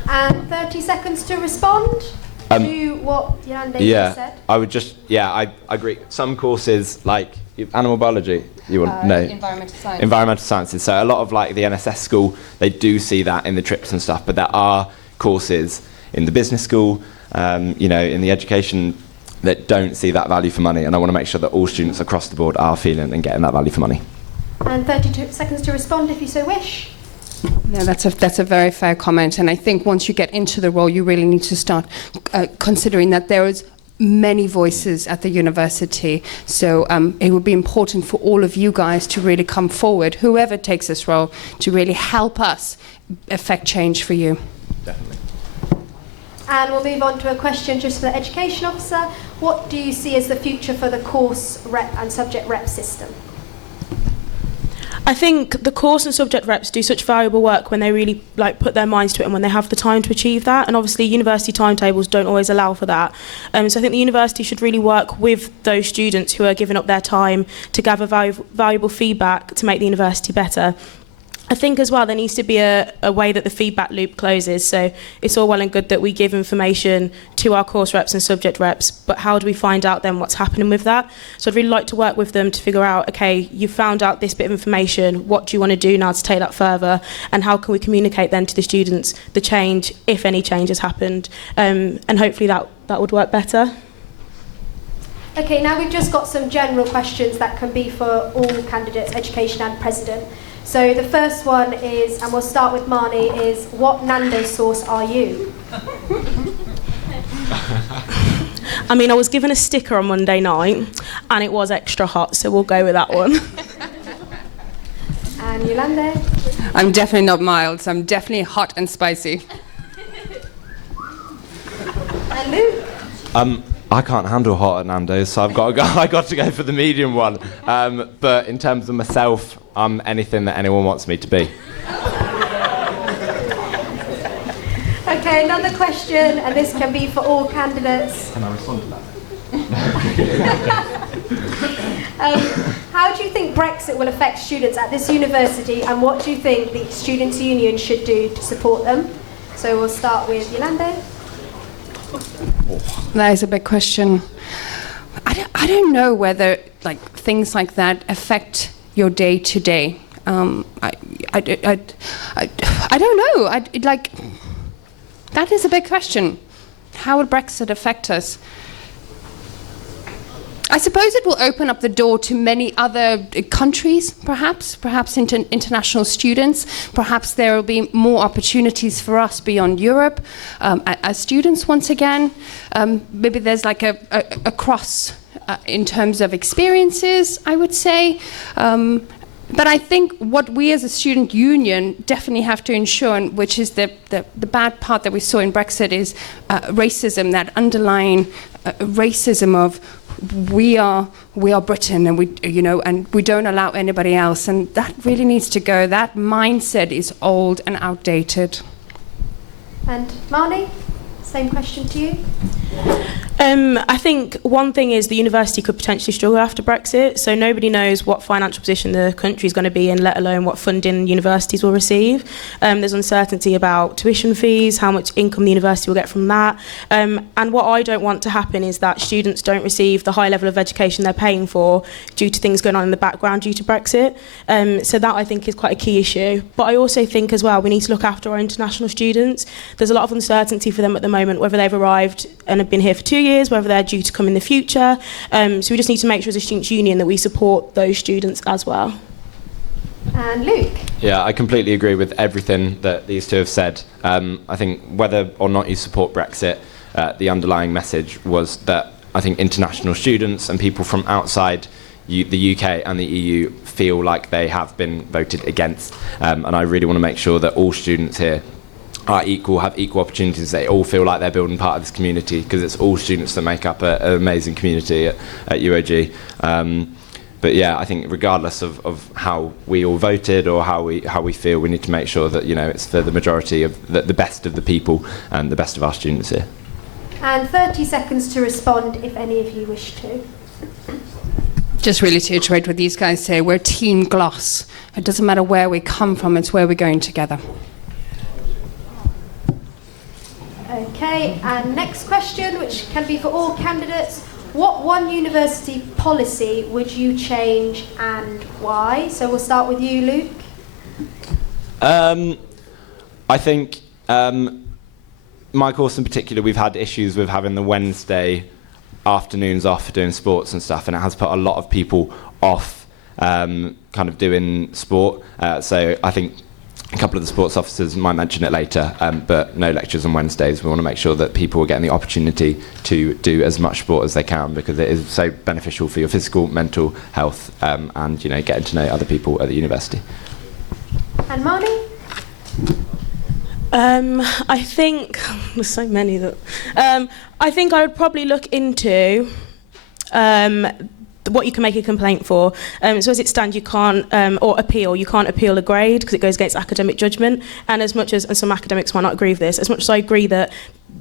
And 30 seconds to respond to what Yolande just said. I agree. Some courses like animal biology, environmental sciences. So a lot of the NSS school, they do see that in the trips and stuff, but there are courses in the business school, in the education that don't see that value for money, and I want to make sure that all students across the board are feeling and getting that value for money. And 32 seconds to respond if you so wish. No, that's a very fair comment, and I think once you get into the role, you really need to start considering that there is many voices at the university. So it would be important for all of you guys to really come forward, whoever takes this role, to really help us affect change for you. Definitely. And we'll move on to a question just for the education officer. What do you see as the future for the course rep and subject rep system? I think the course and subject reps do such valuable work when they really put their minds to it and when they have the time to achieve that. And obviously university timetables don't always allow for that. So I think the university should really work with those students who are giving up their time to gather valuable feedback to make the university better. I think as well there needs to be a way that the feedback loop closes. So it's all well and good that we give information to our course reps and subject reps, but how do we find out then what's happening with that? So I'd really like to work with them to figure out, okay, you found out this bit of information, what do you want to do now to take that further, and how can we communicate then to the students the change, if any change has happened, and hopefully that would work better. Okay, now we've just got some general questions that can be for all candidates, education and president. So the first one is, and we'll start with Marnie, is what Nando's sauce are you? I mean, I was given a sticker on Monday night and it was extra hot, so we'll go with that one. And Yolande? I'm definitely not mild, so I'm definitely hot and spicy. And Luke? I can't handle hot at Nando's, so I got to go for the medium one. But in terms of myself, I'm anything that anyone wants me to be. Okay, another question, and this can be for all candidates. Can I respond to that? How do you think Brexit will affect students at this university, and what do you think the Students' Union should do to support them? So we'll start with Yolande. That is a big question. I don't know whether things like that affect your day to day. I don't know. That is a big question. How would Brexit affect us? I suppose it will open up the door to many other countries, perhaps international students. Perhaps there will be more opportunities for us beyond Europe as students once again. Maybe there's a cross in terms of experiences, I would say. But I think what we as a student union definitely have to ensure, and which is the bad part that we saw in Brexit, is racism, that underlying racism of we are Britain, and we don't allow anybody else, and that really needs to go. That mindset is old and outdated. And Marnie, same question to you. I think one thing is the university could potentially struggle after Brexit, so nobody knows what financial position the country is going to be in, let alone what funding universities will receive. There's uncertainty about tuition fees, how much income the university will get from that, and what I don't want to happen is that students don't receive the high level of education they're paying for due to things going on in the background due to Brexit. So that I think is quite a key issue. But I also think as well we need to look after our international students. There's a lot of uncertainty for them at the moment, whether they've arrived and have been here for 2 years, whether they're due to come in the future. So we just need to make sure as a Students' Union that we support those students as well. And Luke? Yeah, I completely agree with everything that these two have said. I think whether or not you support Brexit, the underlying message was that I think international students and people from outside the UK and the EU feel like they have been voted against. And I really want to make sure that all students here are equal, have equal opportunities. They all feel like they're building part of this community, because it's all students that make up an amazing community at UOG. But yeah, I think regardless of how we all voted or how we feel, we need to make sure that it's for the majority of the best of the people and the best of our students here. And 30 seconds to respond if any of you wish to. Just really to iterate what these guys say, we're Team Gloss. It doesn't matter where we come from, it's where we're going together. Okay, and next question, which can be for all candidates. What one university policy would you change and why? So we'll start with you, Luke. I think my course in particular, we've had issues with having the Wednesday afternoons off for doing sports and stuff, and it has put a lot of people off kind of doing sport. So I think A couple of the sports officers might mention it later, but no lectures on Wednesdays. We want to make sure that people are getting the opportunity to do as much sport as they can, because it is so beneficial for your physical, mental health, and getting to know other people at the university. And Marnie? I think there's so many that. I think I would probably look into what you can make a complaint for. So as it stands, you can't, or appeal, you can't appeal a grade because it goes against academic judgment. And as much as, and some academics might not agree with this, as much as I agree that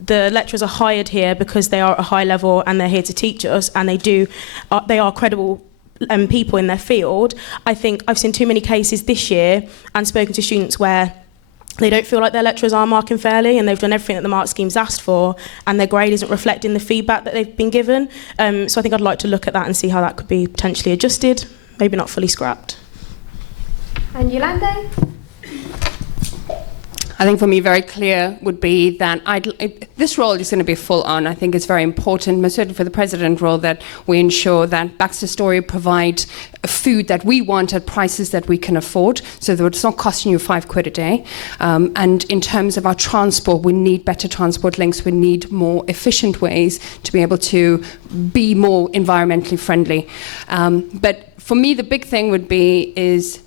the lecturers are hired here because they are at a high level and they're here to teach us, and they are credible people in their field, I think I've seen too many cases this year and spoken to students where they don't feel like their lecturers are marking fairly, and they've done everything that the mark scheme's asked for, and their grade isn't reflecting the feedback that they've been given. So I think I'd like to look at that and see how that could be potentially adjusted, maybe not fully scrapped. And Yolande? I think for me, very clear would be that this role is going to be full on. I think it's very important, most certainly for the president role, that we ensure that Baxter Story provide food that we want at prices that we can afford, so that it's not costing you £5 a day. And in terms of our transport, we need better transport links. We need more efficient ways to be able to be more environmentally friendly. But for me, the big thing would be is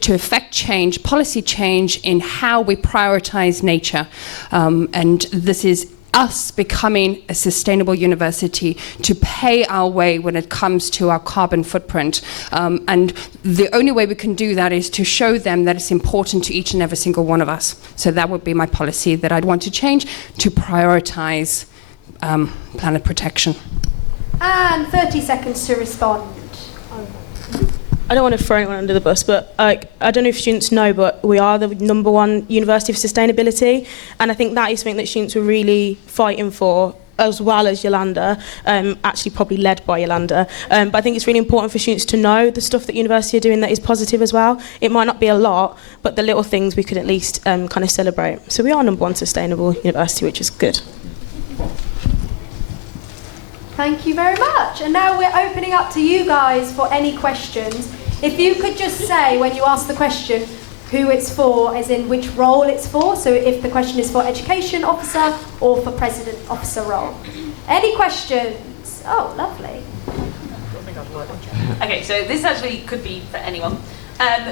to effect change, policy change in how we prioritize nature. And this is us becoming a sustainable university to pay our way when it comes to our carbon footprint. And the only way we can do that is to show them that it's important to each and every single one of us. So that would be my policy that I'd want to change to prioritize planet protection. And 30 seconds to respond. I don't want to throw anyone under the bus, but I don't know if students know, but we are the #1 university for sustainability, and I think that is something that students were really fighting for, as well as Yolanda, actually probably led by Yolanda. But I think it's really important for students to know the stuff that university are doing that is positive as well. It might not be a lot, but the little things we could at least kind of celebrate. So we are #1 sustainable university, which is good. Thank you very much. And now we're opening up to you guys for any questions. If you could just say, when you ask the question, who it's for, as in which role it's for. So if the question is for education officer or for president officer role. Any questions? Oh, lovely. Okay, so this actually could be for anyone.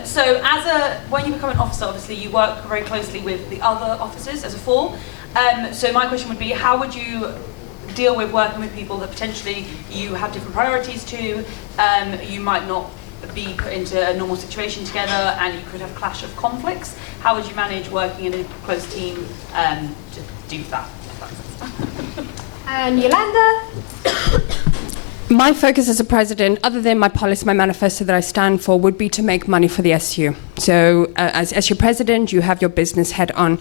So when you become an officer, obviously you work very closely with the other officers as a full. So my question would be, how would you deal with working with people that potentially you have different priorities to, you might not be put into a normal situation together, and you could have a clash of conflicts? How would you manage working in a close team to do that? And Yolanda? My focus as a president, other than my policy, my manifesto that I stand for, would be to make money for the SU. So as your president, you have your business head on.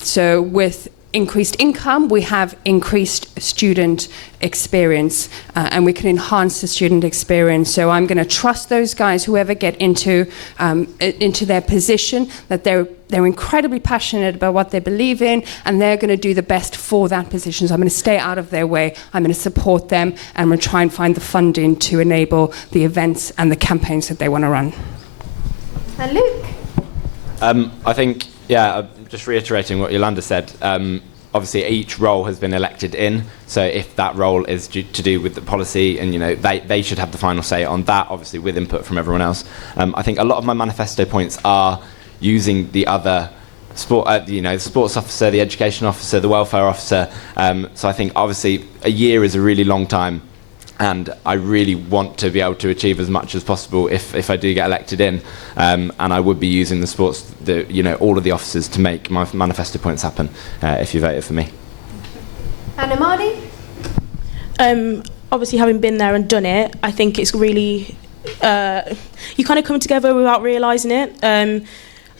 So with increased income, we have increased student experience, and we can enhance the student experience. So I'm going to trust those guys, whoever get into their position, that they're incredibly passionate about what they believe in, and they're going to do the best for that position. So I'm going to stay out of their way. I'm going to support them, and I'm going to try and find the funding to enable the events and the campaigns that they want to run. And Luke? I think, just reiterating what Yolanda said, obviously each role has been elected in, so if that role is to do with the policy, and they should have the final say on that, obviously with input from everyone else. I think a lot of my manifesto points are using the other the sports officer, the education officer, the welfare officer. So I think obviously a year is a really long time, and I really want to be able to achieve as much as possible if I do get elected in, and I would be using the sports, all of the officers to make my manifesto points happen if you voted for me. And Amadi? Obviously, having been there and done it, I think it's really you kind of come together without realising it.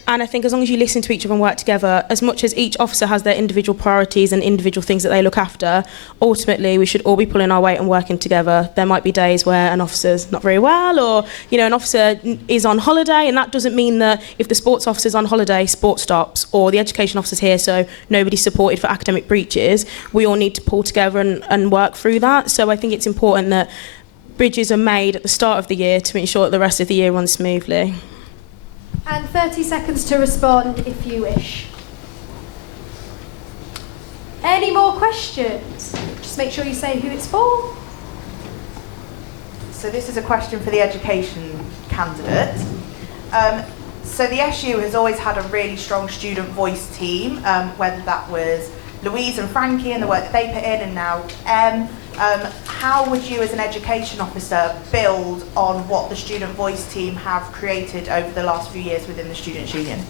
And I think as long as you listen to each other and work together, as much as each officer has their individual priorities and individual things that they look after, ultimately we should all be pulling our weight and working together. There might be days where an officer's not very well, or an officer is on holiday, and that doesn't mean that if the sports officer's on holiday, sport stops, or the education officer's here so nobody's supported for academic breaches. We all need to pull together and work through that. So I think it's important that bridges are made at the start of the year to ensure that the rest of the year runs smoothly. And 30 seconds to respond if you wish. Any more questions? Just make sure you say who it's for. So this is a question for the education candidate. So the SU has always had a really strong student voice team, whether that was Louise and Frankie and the work that they put in, and now Em. How would you as an education officer build on what the student voice team have created over the last few years within the Students' Union?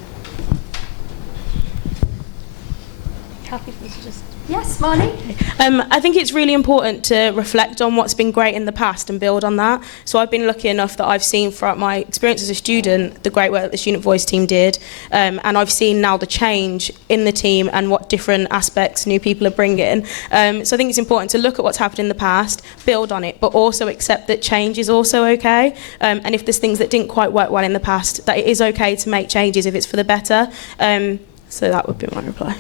Happy for us to just... Yes, Marnie? I think it's really important to reflect on what's been great in the past and build on that. So I've been lucky enough that I've seen throughout my experience as a student the great work that the Student Voice team did, and I've seen now the change in the team and what different aspects new people are bringing. So I think it's important to look at what's happened in the past, build on it, but also accept that change is also okay. And if there's things that didn't quite work well in the past, that it is okay to make changes if it's for the better. So that would be my reply.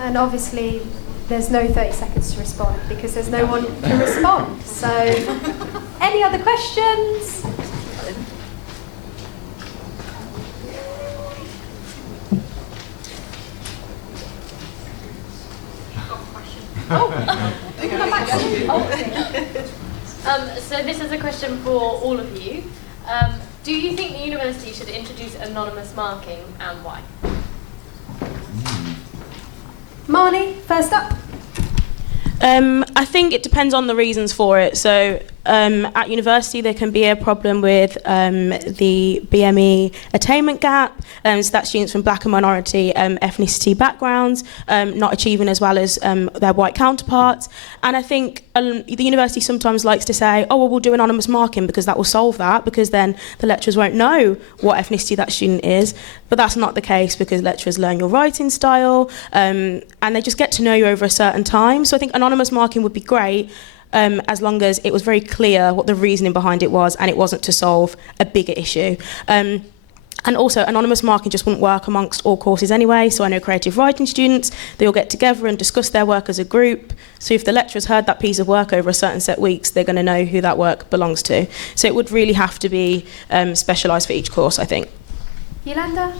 And obviously, there's no 30 seconds to respond because there's no one to respond. So, any other questions? So this is a question for all of you. Do you think the university should introduce anonymous marking, and why? Marnie, first up. I think it depends on the reasons for it. So at university there can be a problem with the BME attainment gap, so that's students from black and minority ethnicity backgrounds not achieving as well as their white counterparts. And I think the university sometimes likes to say, oh well, we'll do anonymous marking because that will solve that, because then the lecturers won't know what ethnicity that student is. But that's not the case, because lecturers learn your writing style and they just get to know you over a certain time. So I think anonymous marking would be great, as long as it was very clear what the reasoning behind it was and it wasn't to solve a bigger issue. And also, anonymous marking just wouldn't work amongst all courses anyway. So I know creative writing students, they all get together and discuss their work as a group. So if the lecturer's heard that piece of work over a certain set weeks, they're going to know who that work belongs to. So it would really have to be specialised for each course, I think. Yolanda?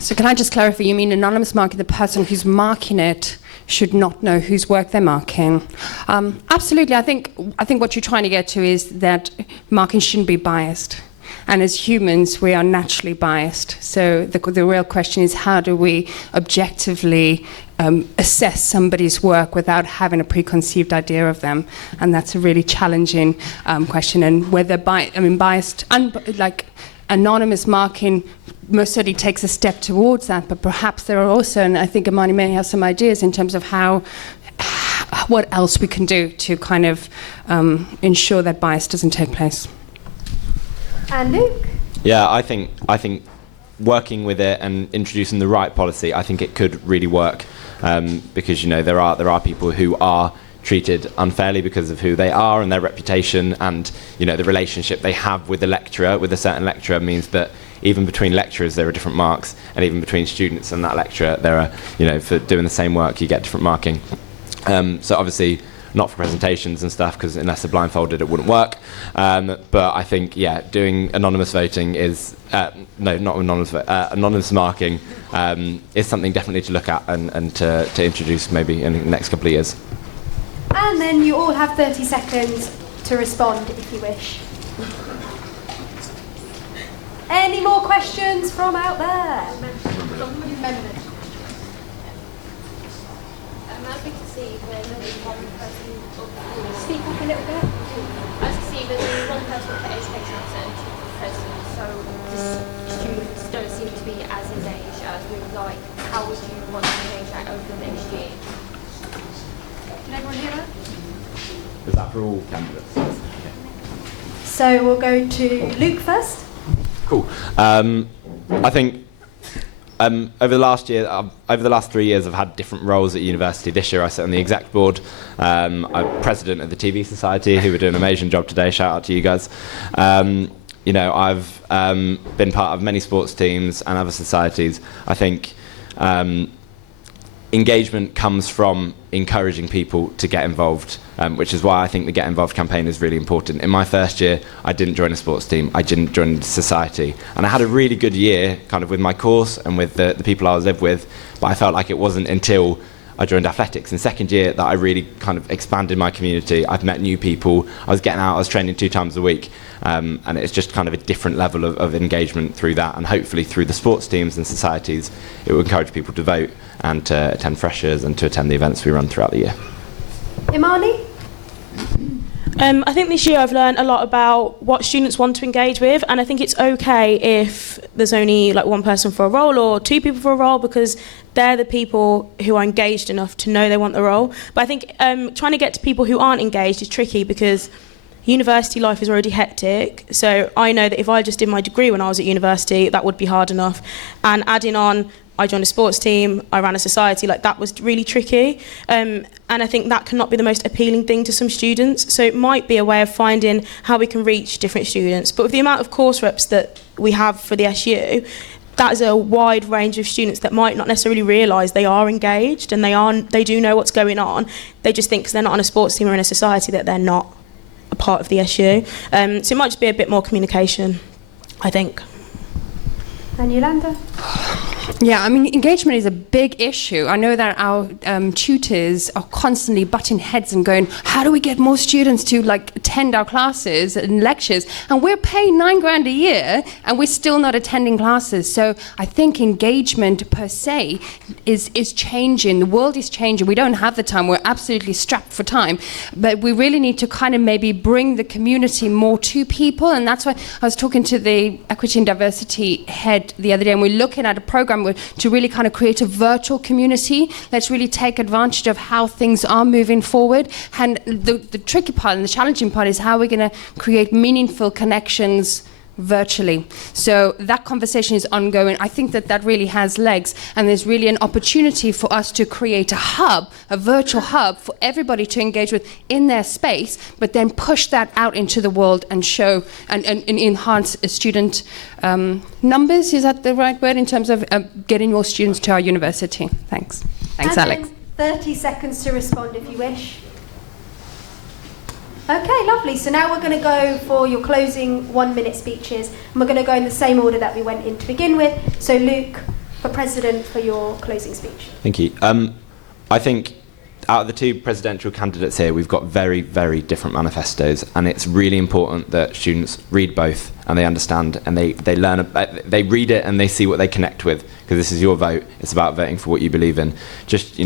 So can I just clarify, you mean anonymous marking, the person who's marking it should not know whose work they're marking? Absolutely. I think what you're trying to get to is that marking shouldn't be biased. And as humans, we are naturally biased. So the real question is, how do we objectively assess somebody's work without having a preconceived idea of them? And that's a really challenging question. And whether biased, anonymous marking most certainly takes a step towards that, but perhaps there are also, and I think Imani may have some ideas in terms of what else we can do to kind of ensure that bias doesn't take place. And Luke? Yeah, I think working with it and introducing the right policy, I think it could really work, because there are people who are treated unfairly because of who they are and their reputation, and the relationship they have with a certain lecturer means that even between lecturers there are different marks, and even between students and that lecturer there are, for doing the same work you get different marking. So obviously not for presentations and stuff, because unless they're blindfolded it wouldn't work. But I think, doing anonymous voting is, anonymous marking is something definitely to look at and to introduce maybe in the next couple of years. And then you all have 30 seconds to respond if you wish. Any more questions from out there? Members. As we can see, there's only one person. Speak up a little bit. As you can see, there's only one person for education officer and two for president. So the students don't seem to be as engaged as we would like. How would you want to change that over the next year? Can everyone hear that? Is that for all candidates? So we'll go to Luke first. Cool. I think over the last 3 years, I've had different roles at university. This year, I sit on the exec board. I'm president of the TV Society, who are doing an amazing job today. Shout out to you guys. I've been part of many sports teams and other societies. I think engagement comes from encouraging people to get involved, which is why I think the Get Involved campaign is really important. In my first year, I didn't join a sports team, I didn't join society, and I had a really good year kind of with my course and with the people I was lived with, but I felt like it wasn't until I joined athletics in second year that I really kind of expanded my community. I've met new people, I was getting out, I was training 2 times a week, and it's just kind of a different level of engagement through that, and hopefully through the sports teams and societies it will encourage people to vote and to attend freshers and to attend the events we run throughout the year. Imani? I think this year I've learned a lot about what students want to engage with, and I think it's okay if there's only like one person for a role or 2 people for a role, because they're the people who are engaged enough to know they want the role. But I think trying to get to people who aren't engaged is tricky, because university life is already hectic. So I know that if I just did my degree when I was at university, that would be hard enough. And adding on, I joined a sports team, I ran a society, like that was really tricky. And I think that cannot be the most appealing thing to some students. So it might be a way of finding how we can reach different students. But with the amount of course reps that we have for the SU, that is a wide range of students that might not necessarily realise they are engaged and they do know what's going on. They just think because they're not on a sports team or in a society that they're not a part of the SU. So it might just be a bit more communication, I think. And Yolanda? Yeah, I mean, engagement is a big issue. I know that our tutors are constantly butting heads and going, how do we get more students to like attend our classes and lectures? And we're paying $9,000 a year and we're still not attending classes. So I think engagement per se is changing. The world is changing. We don't have the time. We're absolutely strapped for time. But we really need to kind of maybe bring the community more to people. And that's why I was talking to the equity and diversity head the other day, and we're looking at a program to really kind of create a virtual community. Let's really take advantage of how things are moving forward. And the tricky part and the challenging part is how we're going to create meaningful connections virtually. So that conversation is ongoing. I think that really has legs, and there's really an opportunity for us to create a hub, a virtual hub for everybody to engage with in their space, but then push that out into the world and show and enhance student numbers. Is that the right word in terms of getting more students to our university? Thanks. Thanks, and Alex. 30 seconds to respond if you wish. Okay, lovely. So now we're going to go for your closing 1-minute speeches, and we're going to go in the same order that we went in to begin with. So Luke, for President, for your closing speech. Thank you. I think out of the 2 presidential candidates here, we've got very, very different manifestos, and it's really important that students read both and they understand and they learn, they read it and they see what they connect with, because this is your vote. It's about voting for what you believe in. Just,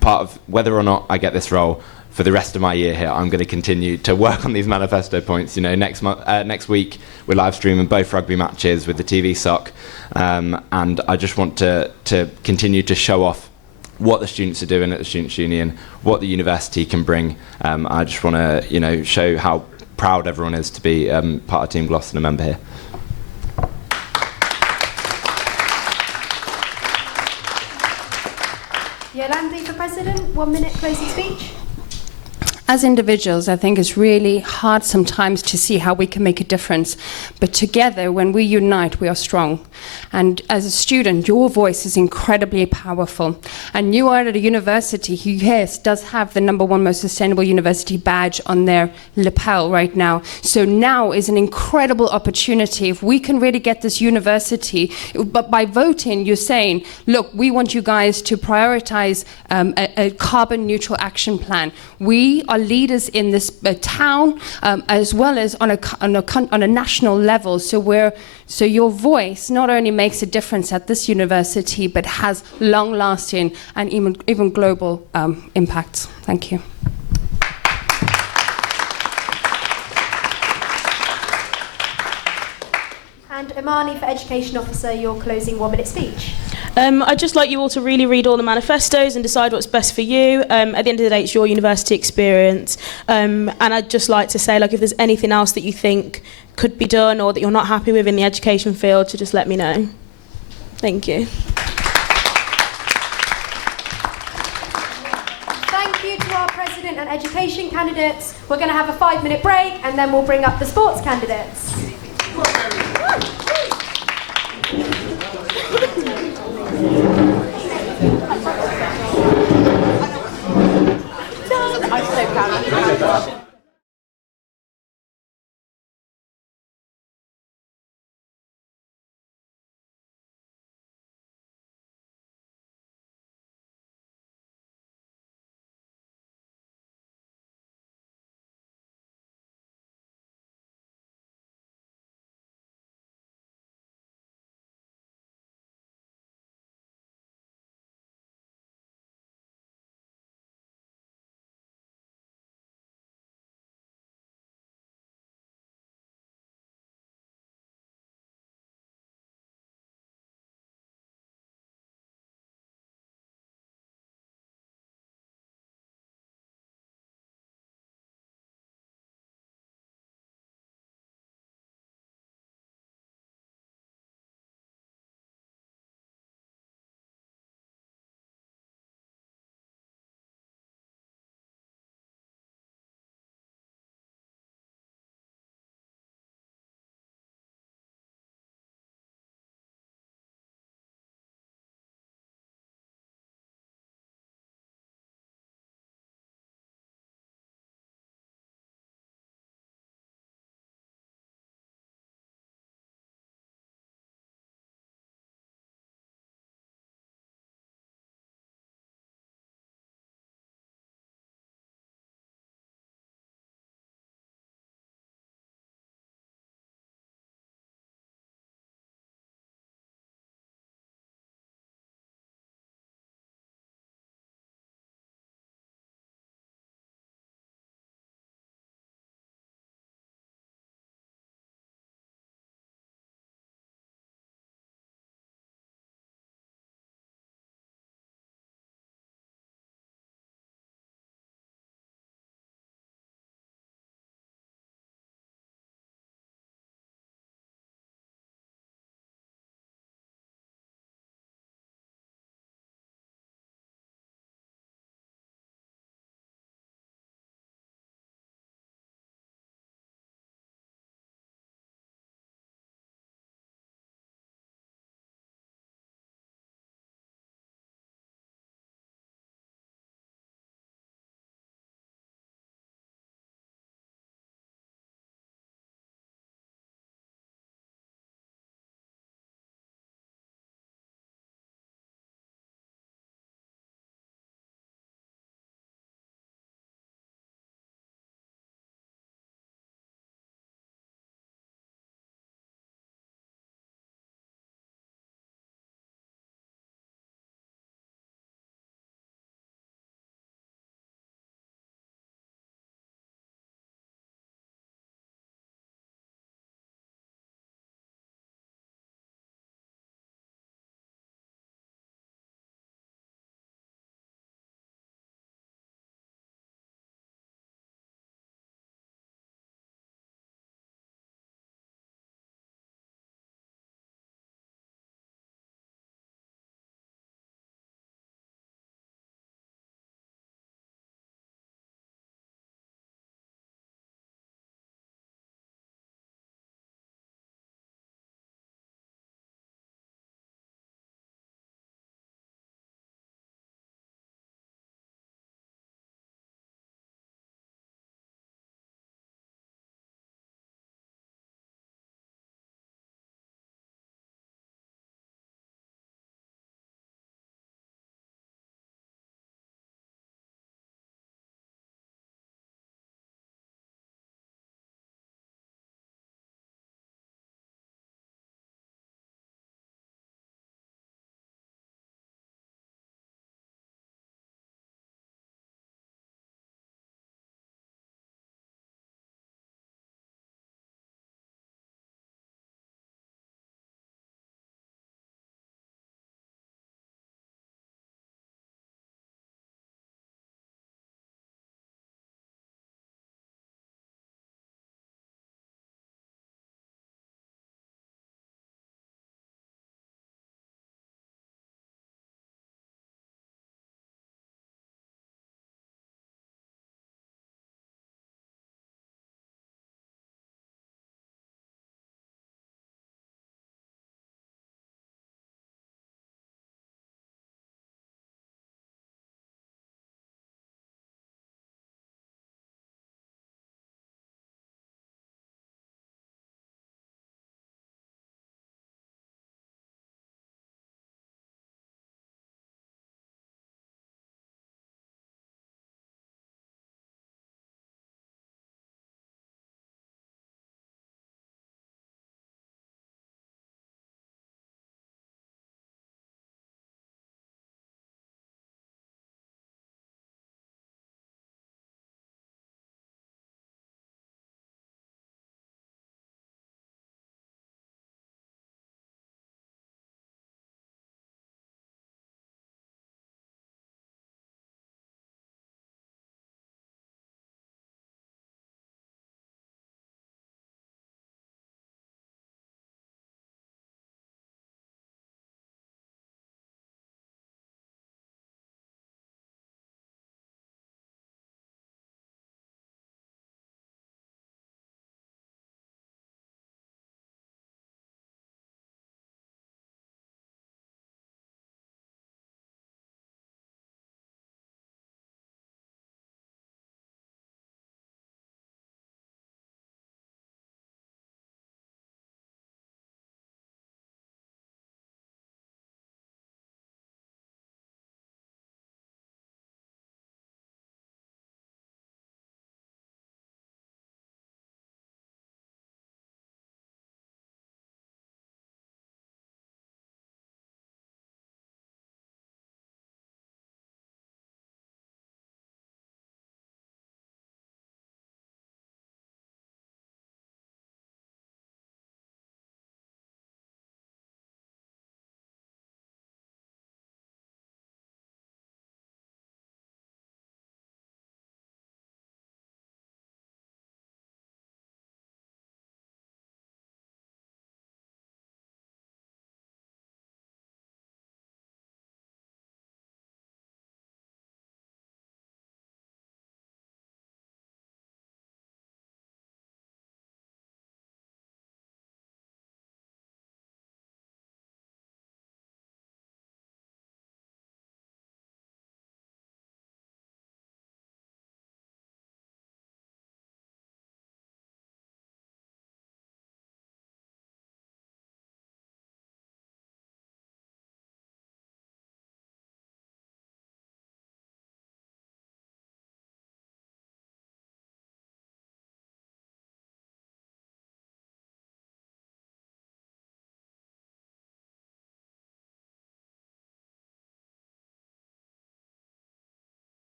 part of whether or not I get this role, for the rest of my year here, I'm going to continue to work on these manifesto points. Next week we're live streaming both rugby matches with the TV sock, and I just want to continue to show off what the students are doing at the Students' Union, what the university can bring. I just want to show how proud everyone is to be part of Team Gloss and a member here. Yolandi, for President, 1-minute closing speech. As individuals, I think it's really hard sometimes to see how we can make a difference. But together, when we unite, we are strong. And as a student, your voice is incredibly powerful. And you are at a university who, yes, does have the #1 most sustainable university badge on their lapel right now. So now is an incredible opportunity. If we can really get this university, but by voting, you're saying, look, we want you guys to prioritize a carbon neutral action plan. We are leaders in this town, as well as on a national level. So your voice not only makes a difference at this university, but has long-lasting and even global impacts. Thank you. And Imani, for Education Officer, your closing 1-minute speech. I'd just like you all to really read all the manifestos and decide what's best for you. At the end of the day, it's your university experience. And I'd just like to say, if there's anything else that you think could be done or that you're not happy with in the education field, to just let me know. Thank you. Thank you to our President and Education candidates. We're going to have a 5-minute break, and then we'll bring up the sports candidates. so proud.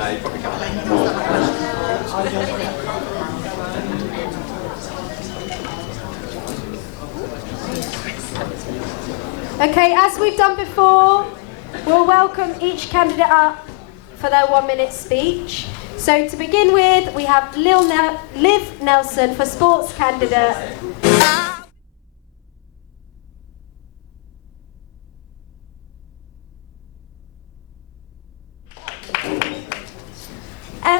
Okay, as we've done before, we'll welcome each candidate up for their 1-minute speech. So to begin with, we have Liv Nelson for sports candidate.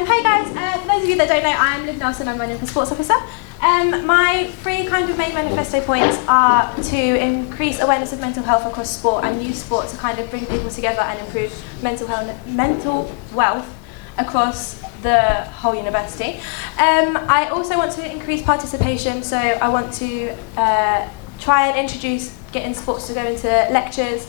Hey guys, for those of you that don't know, I'm Liv Nelson, I'm running for Sports Officer. My three kind of main manifesto points are to increase awareness of mental health across sport and use sport to kind of bring people together and improve mental wealth across the whole university. I also want to increase participation, so I want to try and introduce getting sports to go into lectures,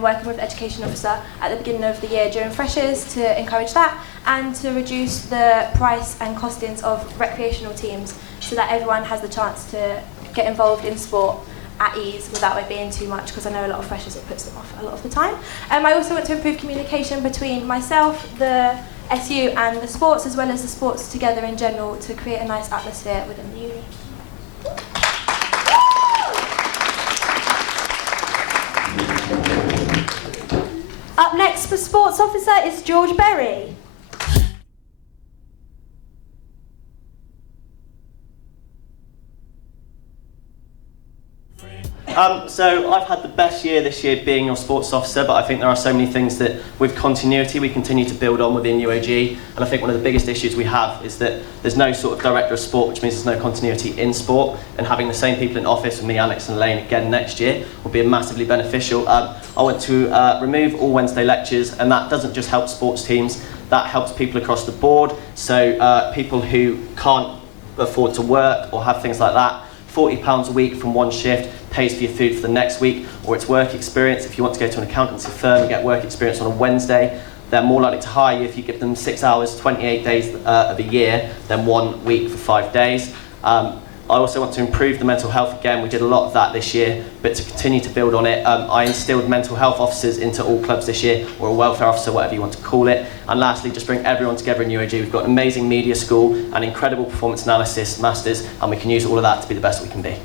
working with the education officer at the beginning of the year during freshers to encourage that, and to reduce the price and costings of recreational teams so that everyone has the chance to get involved in sport at ease without it being too much, because I know a lot of freshers it puts them off a lot of the time. I also want to improve communication between myself, the SU and the sports, as well as the sports together in general, to create a nice atmosphere within the uni. Up next for sports officer is George Berry. So I've had the best year this year being your sports officer, but I think there are so many things that with continuity we continue to build on within UOG, and I think one of the biggest issues we have is that there's no sort of director of sport, which means there's no continuity in sport, and having the same people in office with me, Alex and Elaine again next year will be massively beneficial. I want to remove all Wednesday lectures, and that doesn't just help sports teams, that helps people across the board, so people who can't afford to work or have things like that, £40 a week from one shift pays for your food for the next week, or it's work experience. If you want to go to an accountancy firm and get work experience on a Wednesday, they're more likely to hire you if you give them 6 hours, 28 days of a year, than 1 week for 5 days. I also want to improve the mental health again. We did a lot of that this year, but to continue to build on it, I instilled mental health officers into all clubs this year, or a welfare officer, whatever you want to call it. And lastly, just bring everyone together in UOG. We've got an amazing media school, an incredible performance analysis masters, and we can use all of that to be the best we can be.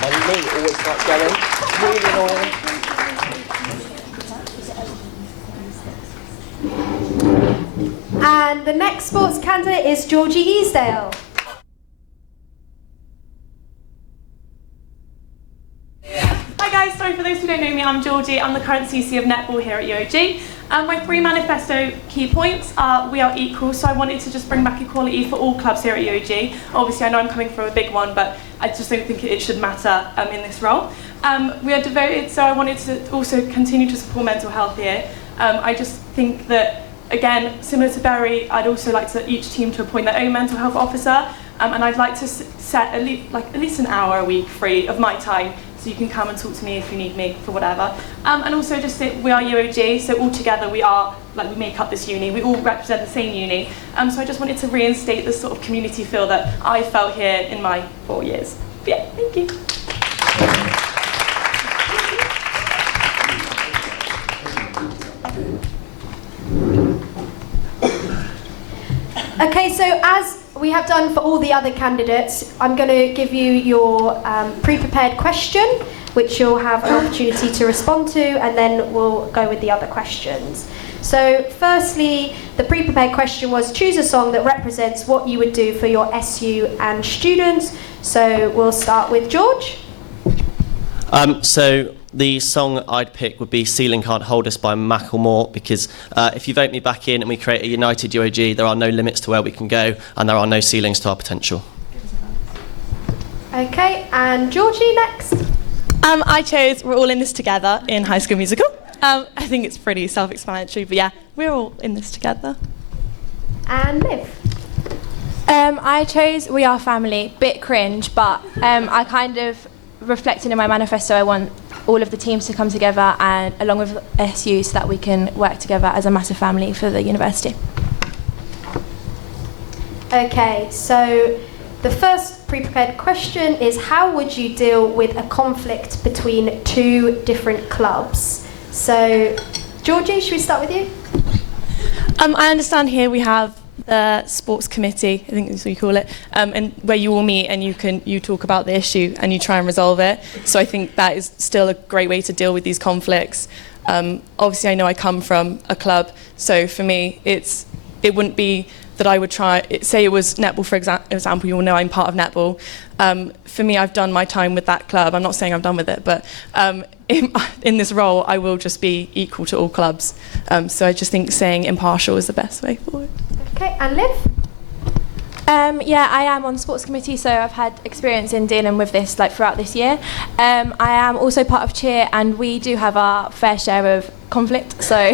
My knee always starts going. Really annoying. And the next sports candidate is Georgie Easdale. Hi guys, sorry for those who don't know me, I'm Georgie, I'm the current CC of Netball here at UOG. My three manifesto key points are we are equal, so I wanted to just bring back equality for all clubs here at UOG. Obviously I know I'm coming from a big one, but I just don't think it should matter in this role. We are devoted, so I wanted to also continue to support mental health here. I just think that, again, similar to Berry, I'd also like to each team to appoint their own mental health officer, and I'd like to set at least an hour a week free of my time, so you can come and talk to me if you need me for whatever. And also just that we are UOG, so all together we make up this uni, we all represent the same uni. So I just wanted to reinstate this sort of community feel that I felt here in my 4 years. But yeah, thank you. Okay, so as we have done for all the other candidates, I'm going to give you your pre-prepared question, which you'll have an opportunity to respond to, and then we'll go with the other questions. So firstly, the pre-prepared question was choose a song that represents what you would do for your SU and students. So we'll start with George. So the song I'd pick would be Ceiling Can't Hold Us by Macklemore, because if you vote me back in and we create a united UOG, there are no limits to where we can go, and there are no ceilings to our potential. Okay, and Georgie next. I chose We're All in This Together in High School Musical. I think it's pretty self-explanatory, but yeah, we're all in this together. And Liv. I chose We Are Family, bit cringe, but I kind of reflected in my manifesto I want all of the teams to come together and along with SU so that we can work together as a massive family for the university. Okay, so the first pre-prepared question is how would you deal with a conflict between two different clubs? So, Georgie, should we start with you? I understand here we have the sports committee, I think that's what you call it, and where you all meet and you talk about the issue and you try and resolve it. So I think that is still a great way to deal with these conflicts. Obviously, I know I come from a club, so for me, it wouldn't be that I would say it was netball, for example, you all know I'm part of netball. For me, I've done my time with that club. I'm not saying I'm done with it, but in this role, I will just be equal to all clubs. So I just think saying impartial is the best way forward. Okay, and Liv? Yeah, I am on the sports committee, so I've had experience in dealing with this throughout this year. I am also part of cheer, and we do have our fair share of conflict, so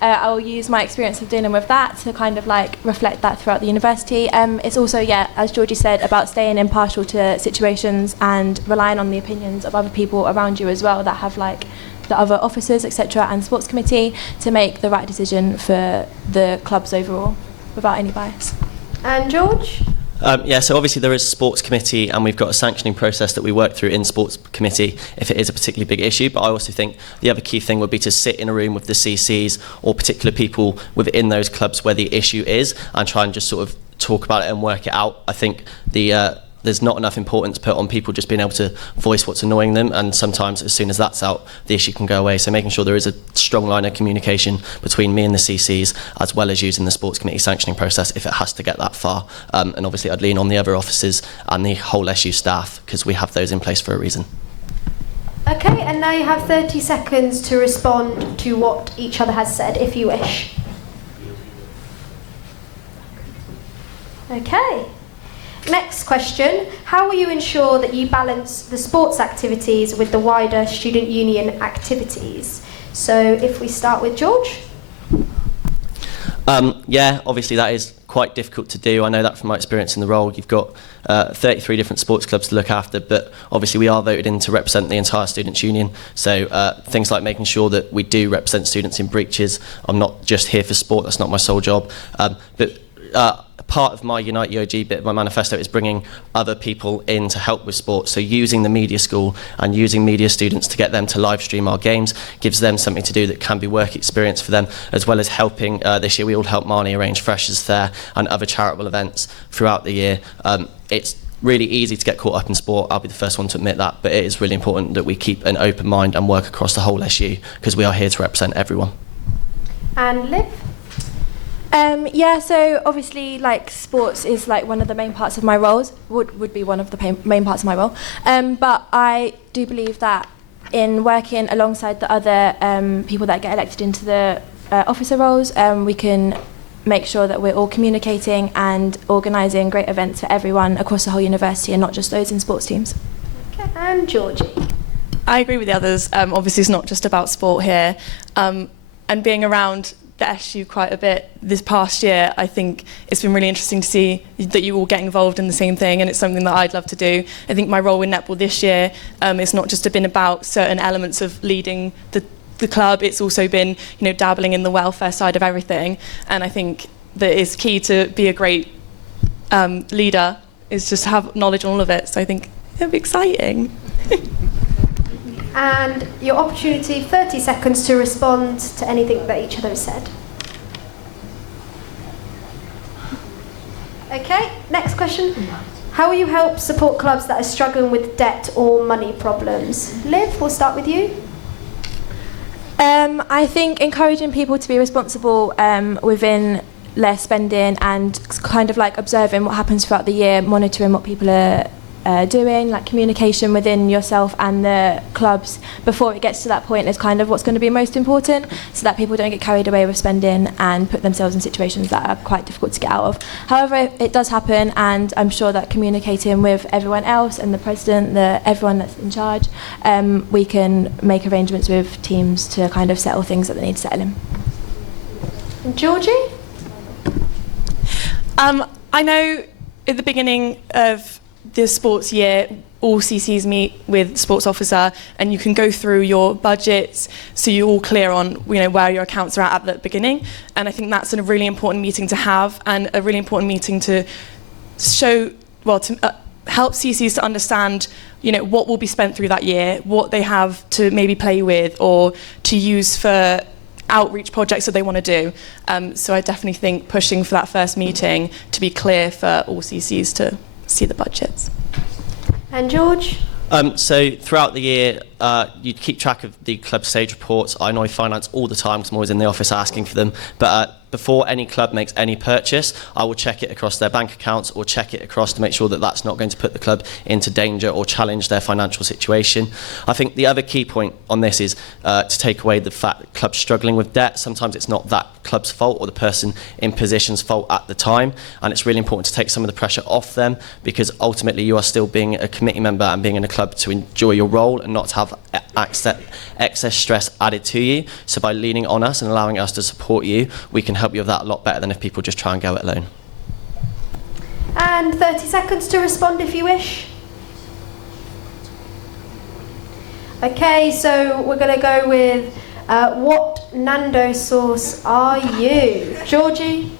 I'll use my experience of dealing with that to kind of reflect that throughout the university. It's also, as Georgie said, about staying impartial to situations and relying on the opinions of other people around you as well that have the other officers, etc., and sports committee to make the right decision for the clubs overall without any bias. And George? So obviously there is a sports committee and we've got a sanctioning process that we work through in sports committee if it is a particularly big issue, but I also think the other key thing would be to sit in a room with the CCs or particular people within those clubs where the issue is and try and just sort of talk about it and work it out. I think there's not enough importance put on people just being able to voice what's annoying them, and sometimes as soon as that's out, the issue can go away. So making sure there is a strong line of communication between me and the CCs, as well as using the sports committee sanctioning process if it has to get that far. And obviously I'd lean on the other officers and the whole SU staff, because we have those in place for a reason. Okay, and now you have 30 seconds to respond to what each other has said, if you wish. Okay. Next question, how will you ensure that you balance the sports activities with the wider student union activities? So if we start with George. Obviously that is quite difficult to do. I know that from my experience in the role. You've got 33 different sports clubs to look after, but obviously we are voted in to represent the entire students' union. So things like making sure that we do represent students in breaches. I'm not just here for sport, that's not my sole job. Part of my Unite UOG bit of my manifesto is bringing other people in to help with sports. So using the media school and using media students to get them to live stream our games gives them something to do that can be work experience for them, as well as helping. This year we all helped Marnie arrange Freshers Fair and other charitable events throughout the year. It's really easy to get caught up in sport, I'll be the first one to admit that, but it is really important that we keep an open mind and work across the whole SU, because we are here to represent everyone. And Liv? So obviously sports is one of the main parts of my roles, would be one of the main parts of my role. But I do believe that in working alongside the other people that get elected into the officer roles, we can make sure that we're all communicating and organising great events for everyone across the whole university and not just those in sports teams. Okay, and Georgie? I agree with the others. Obviously it's not just about sport here. And being around the SU quite a bit this past year, I think it's been really interesting to see that you all get involved in the same thing, and it's something that I'd love to do. I think my role in netball this year, it's not just been about certain elements of leading the club, it's also been dabbling in the welfare side of everything, and I think that it's key to be a great leader is just have knowledge on all of it, so I think it'll be exciting. And your opportunity, 30 seconds to respond to anything that each other has said. Okay, next question. How will you help support clubs that are struggling with debt or money problems? Liv, we'll start with you. I think encouraging people to be responsible within their spending and kind of observing what happens throughout the year, monitoring what people are doing, communication within yourself and the clubs before it gets to that point is kind of what's going to be most important, so that people don't get carried away with spending and put themselves in situations that are quite difficult to get out of. However, it does happen, and I'm sure that communicating with everyone else and the president, everyone that's in charge, we can make arrangements with teams to kind of settle things that they need to settle in. And Georgie? I know at the beginning of the sports year, all CCs meet with sports officer, and you can go through your budgets, so you're all clear on where your accounts are at the beginning. And I think that's a really important meeting to have, and a really important meeting to show, to help CCs to understand, what will be spent through that year, what they have to maybe play with or to use for outreach projects that they want to do. So I definitely think pushing for that first meeting to be clear for all CCs to see the budgets. And George? So throughout the year, you keep track of the club stage reports. I annoy finance all the time because I'm always in the office asking for them. But before any club makes any purchase, I will check it across their bank accounts or check it across to make sure that that's not going to put the club into danger or challenge their financial situation. I think the other key point on this is to take away the fact that clubs struggling with debt. Sometimes it's not that club's fault or the person in position's fault at the time, and it's really important to take some of the pressure off them, because ultimately you are still being a committee member and being in a club to enjoy your role and not to have excess stress added to you. So by leaning on us and allowing us to support you, we can help you with that a lot better than if people just try and go it alone. And 30 seconds to respond if you wish. Okay, so we're going to go with what Nando sauce are you? Georgie?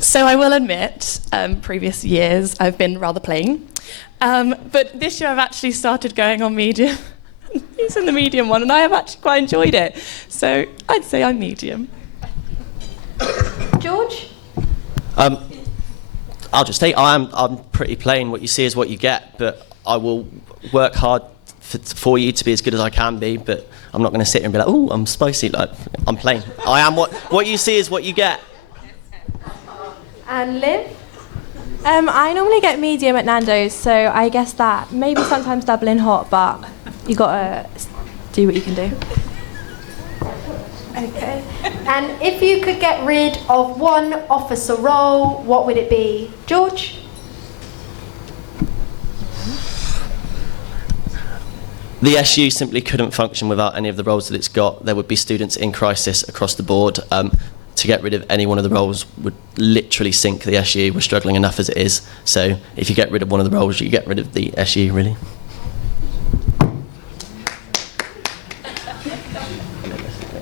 So I will admit, previous years I've been rather plain. But this year I've actually started going on medium. Using the medium one, and I have actually quite enjoyed it. So I'd say I'm medium. George? I'll just say I'm pretty plain. What you see is what you get, but I will work hard for you to be as good as I can be, but I'm not going to sit here and be like, oh, I'm spicy. Like, I'm plain. I am what you see is what you get. And Liv? I normally get medium at Nando's, so I guess that maybe sometimes double in hot, but you gotta do what you can do. Okay. And if you could get rid of one officer role, what would it be? George? The SU simply couldn't function without any of the roles that it's got. There would be students in crisis across the board. To get rid of any one of the roles would literally sink the SU. We're struggling enough as it is. So if you get rid of one of the roles, you get rid of the SU, really.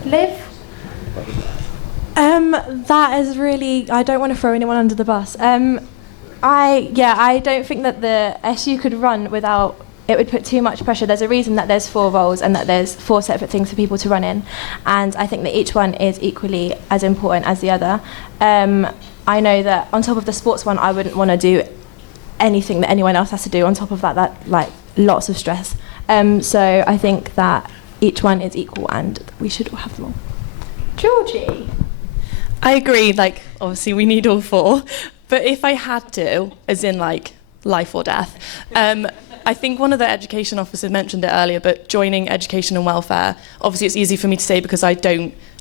Liv? That is really, I don't want to throw anyone under the bus. I don't think that the SU could run without, it would put too much pressure. There's a reason that there's 4 roles and that there's 4 separate things for people to run in. And I think that each one is equally as important as the other. I know that on top of the sports one, I wouldn't want to do anything that anyone else has to do on top of that like lots of stress. So I think that each one is equal and we should all have them all. Georgie? I agree, like, obviously we need all 4. But if I had to, as in like life or death, I think one of the education officers mentioned it earlier, but joining education and welfare, obviously it's easy for me to say because I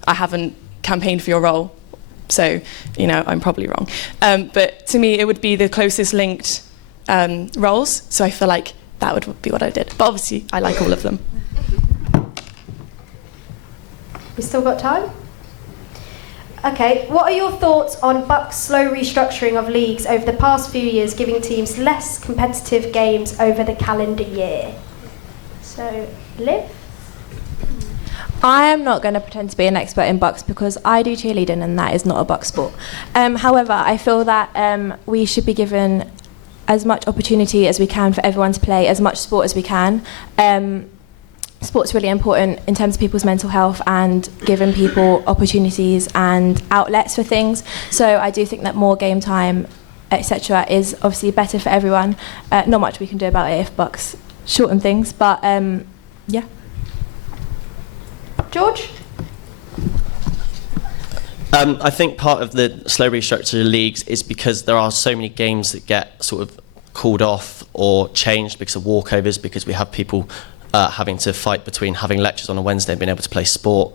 haven't campaigned for your role. So, you know, I'm probably wrong. But to me, it would be the closest linked roles. So I feel like that would be what I did. But obviously, I like all of them. We still got time? Okay, what are your thoughts on Bucks' slow restructuring of leagues over the past few years, giving teams less competitive games over the calendar year? So, Liv? I am not going to pretend to be an expert in Bucks because I do cheerleading and that is not a Bucks sport. However, I feel that we should be given as much opportunity as we can for everyone to play as much sport as we can. Sport's really important in terms of people's mental health and giving people opportunities and outlets for things. So I do think that more game time, etc., is obviously better for everyone. Not much we can do about it if Bucks shorten things, but yeah. George? I think part of the slow restructure of leagues is because there are so many games that get sort of called off or changed because of walkovers, because we have people having to fight between having lectures on a Wednesday and being able to play sport.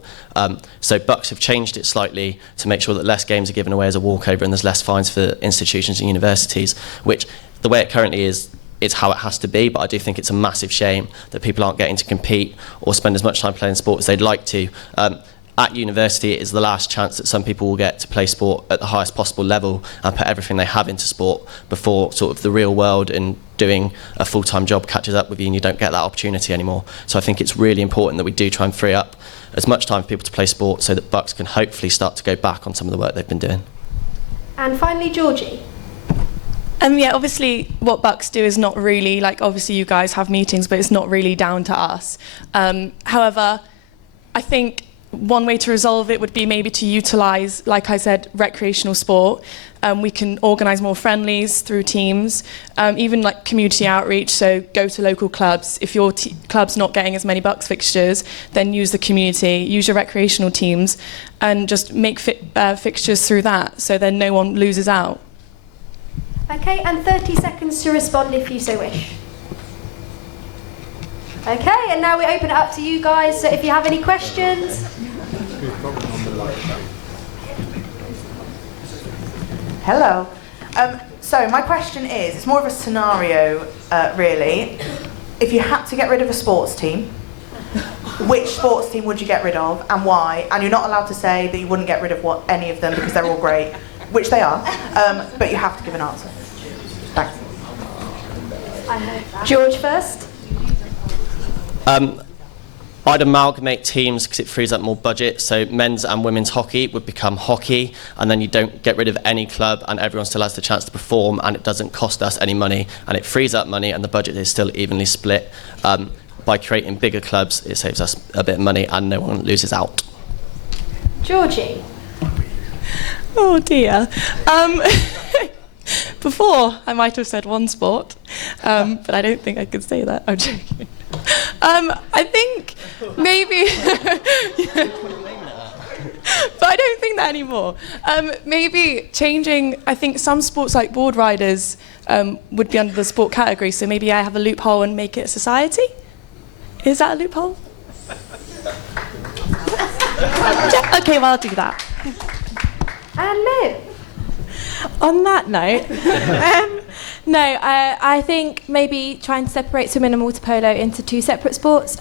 So Bucks have changed it slightly to make sure that less games are given away as a walkover and there's less fines for institutions and universities, which the way it currently is, it's how it has to be, but I do think it's a massive shame that people aren't getting to compete or spend as much time playing sport as they'd like to. At university, it is the last chance that some people will get to play sport at the highest possible level and put everything they have into sport before sort of the real world and doing a full-time job catches up with you and you don't get that opportunity anymore. So I think it's really important that we do try and free up as much time for people to play sport so that Bucks can hopefully start to go back on some of the work they've been doing. And finally, Georgie. Yeah, obviously what Bucks do is not really, like obviously you guys have meetings, but it's not really down to us. However, I think one way to resolve it would be maybe to utilise, like I said, recreational sport. We can organise more friendlies through teams, even like community outreach, so go to local clubs. If your club's not getting as many Bucks fixtures, then use the community, use your recreational teams, and just make fixtures through that, so then no one loses out. Okay, and 30 seconds to respond if you so wish. Okay, and now we open it up to you guys, so if you have any questions. Hello. So my question is, it's more of a scenario, really. If you had to get rid of a sports team, which sports team would you get rid of and why? And you're not allowed to say that you wouldn't get rid of any of them because they're all great, which they are, but you have to give an answer. Thanks. George first. I'd amalgamate teams because it frees up more budget. So men's and women's hockey would become hockey, and then you don't get rid of any club, and everyone still has the chance to perform, and it doesn't cost us any money, and it frees up money, and the budget is still evenly split. By creating bigger clubs, it saves us a bit of money, and no one loses out. Georgie. Oh dear. Before, I might have said one sport, but I don't think I could say that. I'm joking. I think maybe, but I don't think that anymore. Maybe changing, I think some sports like board riders would be under the sport category, so maybe I have a loophole and make it a society? Is that a loophole? Okay, well, I'll do that. And Liv. On that note, no, I think maybe trying to separate swimming and water polo into two separate sports,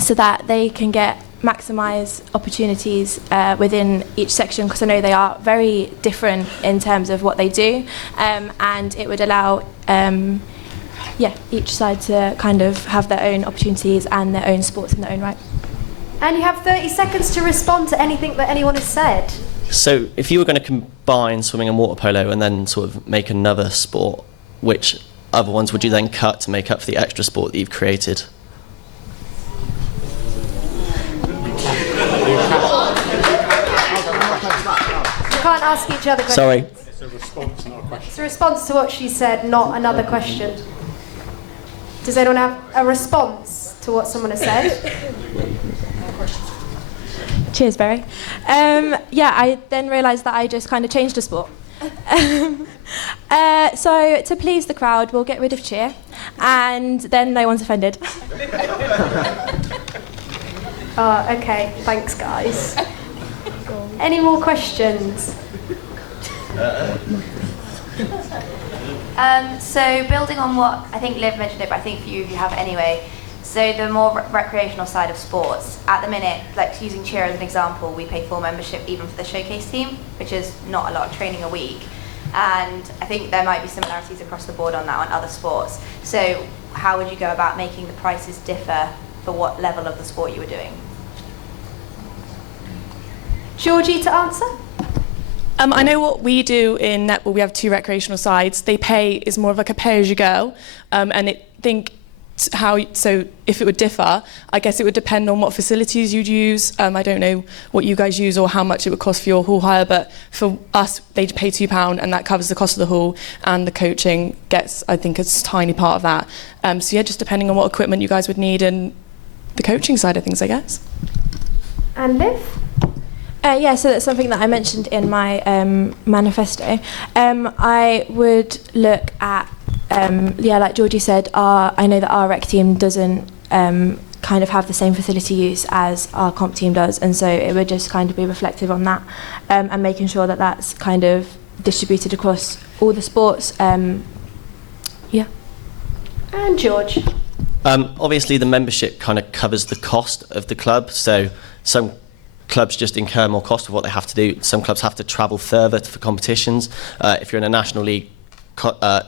so that they can get maximise opportunities within each section, because I know they are very different in terms of what they do, and it would allow each side to kind of have their own opportunities and their own sports in their own right. And you have 30 seconds to respond to anything that anyone has said. So if you were going to combine swimming and water polo and then sort of make another sport, which other ones would you then cut to make up for the extra sport that you've created? You can't ask each other questions. Sorry. It's a response, not a question. It's a response to what she said, not another question. Does anyone have a response to what someone has said? Cheers, Barry. I then realised that I just kind of changed the sport. So to please the crowd, we'll get rid of cheer, and then no one's offended. Oh, okay. Thanks, guys. Any more questions? So building on what I think Liv mentioned it, but I think for you have anyway. So the more recreational side of sports, at the minute, like using cheer as an example, we pay full membership even for the showcase team, which is not a lot of training a week. And I think there might be similarities across the board on that on other sports. So how would you go about making the prices differ for what level of the sport you were doing? Georgie to answer? I know what we do in netball, we have two recreational sides. They pay is more of like a pay-as-you-go, so if it would differ, I guess it would depend on what facilities you'd use. I don't know what you guys use or how much it would cost for your hall hire, but for us, they pay £2 and that covers the cost of the hall, and the coaching gets, I think, a tiny part of that. Just depending on what equipment you guys would need and the coaching side of things, I guess. And Liv? So that's something that I mentioned in my manifesto. I would look at, like Georgie said, I know that our rec team doesn't kind of have the same facility use as our comp team does, and so it would just kind of be reflective on that, and making sure that that's kind of distributed across all the sports. And George? Obviously, the membership kind of covers the cost of the club, so some clubs just incur more cost of what they have to do. Some clubs have to travel further for competitions. If you're in a national league,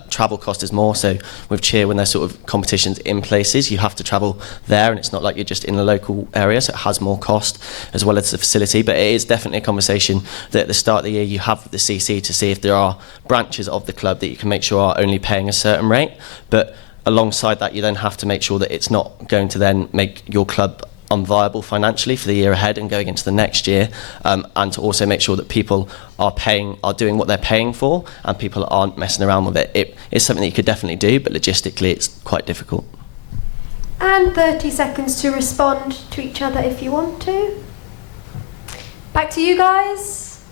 travel cost is more. So with cheer, when there's sort of competitions in places, you have to travel there, and it's not like you're just in the local area, so it has more cost as well as the facility. But it is definitely a conversation that at the start of the year you have with the CC to see if there are branches of the club that you can make sure are only paying a certain rate. But alongside that, you then have to make sure that it's not going to then make your club unviable financially for the year ahead and going into the next year, and to also make sure that people are doing what they're paying for and people aren't messing around with it. It is something that you could definitely do, but logistically it's quite difficult. And 30 seconds to respond to each other if you want to. Back to you guys.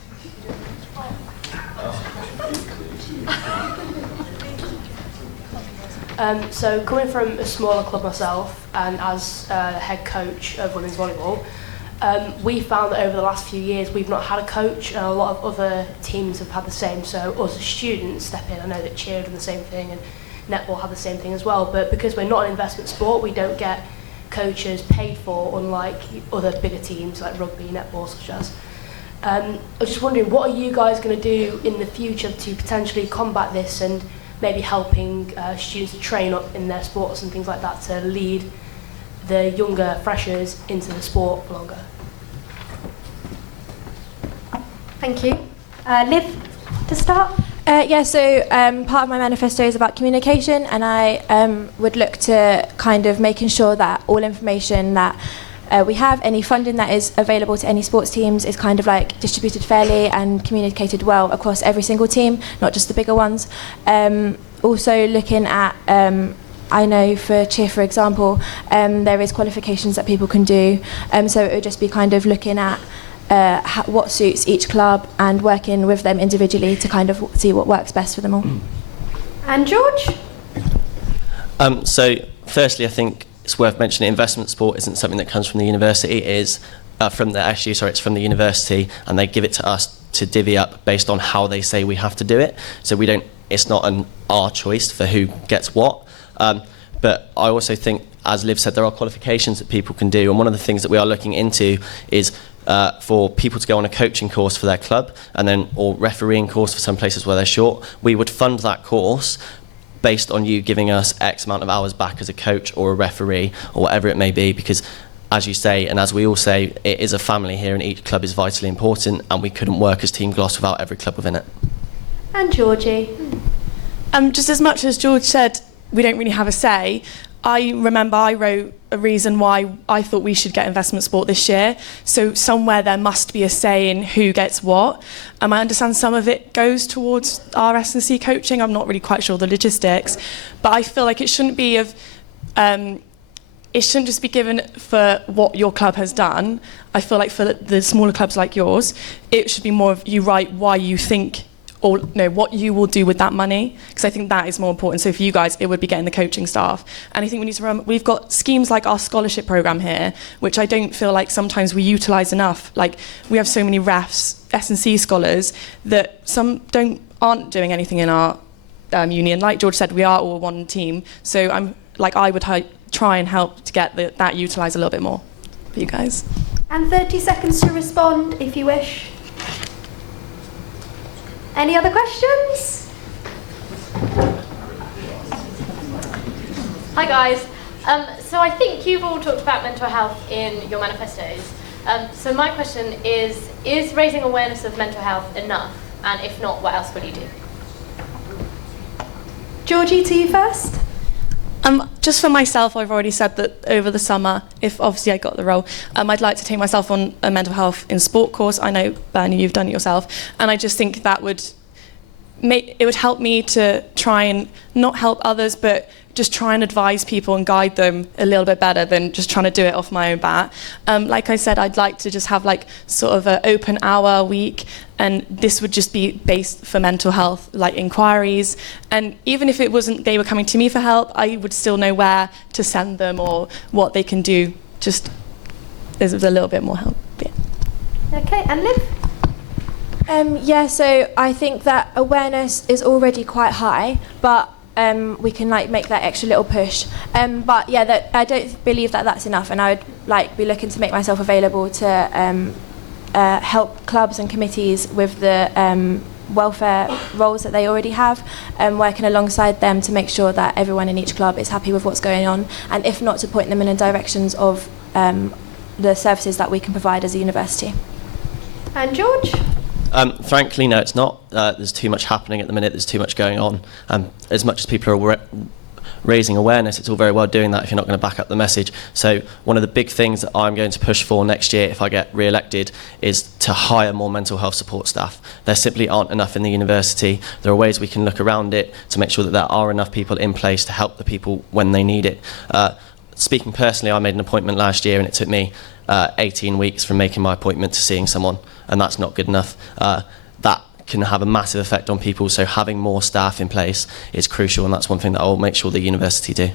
So coming from a smaller club myself and as head coach of women's volleyball, we found that over the last few years we've not had a coach, and a lot of other teams have had the same. So us as students step in. I know that cheer done the same thing and netball have the same thing as well, but because we're not an investment sport, we don't get coaches paid for, unlike other bigger teams like rugby, netball such as. I was just wondering, what are you guys going to do in the future to potentially combat this and maybe helping students to train up in their sports and things like that to lead the younger freshers into the sport for longer? Thank you. Liv, to start? So part of my manifesto is about communication, and I would look to kind of making sure that all information that we have, any funding that is available to any sports teams, is kind of like distributed fairly and communicated well across every single team, not just the bigger ones. Also looking at, I know for cheer, for example, there is qualifications that people can do, so it would just be kind of looking at what suits each club and working with them individually to kind of see what works best for them all. And George? So firstly, I think it's worth mentioning investment sport isn't something that comes from the university, it is from the SU, sorry, it's from the university, and they give it to us to divvy up based on how they say we have to do it. So we don't, it's not our choice for who gets what. But I also think, as Liv said, there are qualifications that people can do, and one of the things that we are looking into is for people to go on a coaching course for their club, and then or refereeing course for some places where they're short. We would fund that course based on you giving us X amount of hours back as a coach or a referee or whatever it may be, because as you say, and as we all say, it is a family here and each club is vitally important, and we couldn't work as Team Gloss without every club within it. And Georgie? Just as much as George said, we don't really have a say. I remember I wrote a reason why I thought we should get investment sport this year. So somewhere there must be a say in who gets what. I understand some of it goes towards our S&C coaching. I'm not really quite sure the logistics, but I feel like it shouldn't be it shouldn't just be given for what your club has done. I feel like for the smaller clubs like yours, it should be more of you write why you think, or what you will do with that money, because I think that is more important. So for you guys, it would be getting the coaching staff. And I think we need to remember, we've got schemes like our scholarship program here, which I don't feel like sometimes we utilise enough. Like, we have so many refs, S&C scholars, that some aren't doing anything in our union. Like George said, we are all one team. So I would try and help to get that utilised a little bit more for you guys. And 30 seconds to respond, if you wish. Any other questions? Hi guys. So I think you've all talked about mental health in your manifestos. So my question is raising awareness of mental health enough? And if not, what else will you do? Georgie, to you first. Just for myself, I've already said that over the summer, if obviously I got the role, I'd like to take myself on a mental health in sport course. I know, Bernie, you've done it yourself. And I just think that would help me to try and not help others, but just try and advise people and guide them a little bit better than just trying to do it off my own bat. Like I said, I'd like to just have like sort of an open hour a week, and this would just be based for mental health, like inquiries. And even if it wasn't they were coming to me for help, I would still know where to send them or what they can do. Just there's a little bit more help. Yeah. Okay, and Liv? So I think that awareness is already quite high, but we can make that extra little push. But yeah, I don't believe that that's enough, and I would be looking to make myself available to help clubs and committees with the welfare roles that they already have, working alongside them to make sure that everyone in each club is happy with what's going on, and if not, to point them in the directions of the services that we can provide as a university. And George? Frankly, no, it's not. There's too much happening at the minute. There's too much going on. As much as people are raising awareness, it's all very well doing that if you're not going to back up the message. So one of the big things that I'm going to push for next year if I get re-elected is to hire more mental health support staff. There simply aren't enough in the university. There are ways we can look around it to make sure that there are enough people in place to help the people when they need it. Speaking personally, I made an appointment last year and it took me 18 weeks from making my appointment to seeing someone, and that's not good enough. That can have a massive effect on people, so having more staff in place is crucial, and that's one thing that I'll make sure the university do.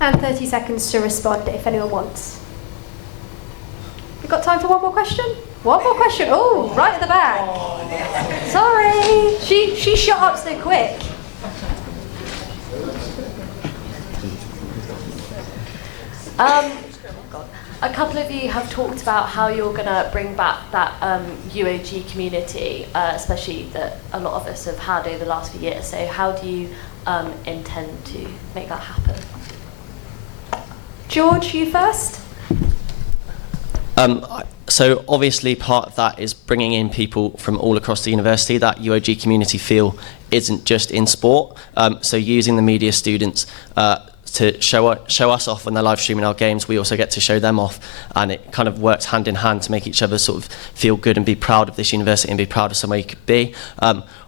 And 30 seconds to respond if anyone wants. We've got time for one more question? One more question. Oh, right at the back. Sorry. She shot up so quick. A couple of you have talked about how you're going to bring back that UOG community, especially that a lot of us have had over the last few years. So how do you intend to make that happen? George, you first. So obviously part of that is bringing in people from all across the university. That UOG community feel isn't just in sport. So using the media students to show us off when they're live streaming our games, we also get to show them off, and it kind of works hand in hand to make each other sort of feel good and be proud of this university and be proud of somewhere you could be.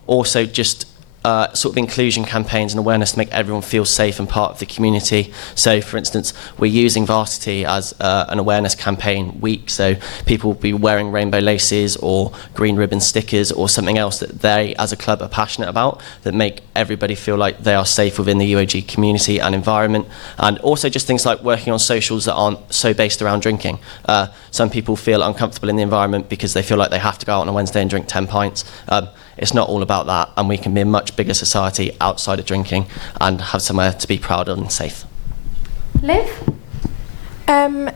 Also just sort of inclusion campaigns and awareness to make everyone feel safe and part of the community. So for instance, we're using Varsity as an awareness campaign week, so people will be wearing rainbow laces or green ribbon stickers or something else that they as a club are passionate about that make everybody feel like they are safe within the UOG community and environment. And also just things like working on socials that aren't so based around drinking. Some people feel uncomfortable in the environment because they feel like they have to go out on a Wednesday and drink 10 pints. It's not all about that, and we can be a much bigger society outside of drinking and have somewhere to be proud of and safe. Liv?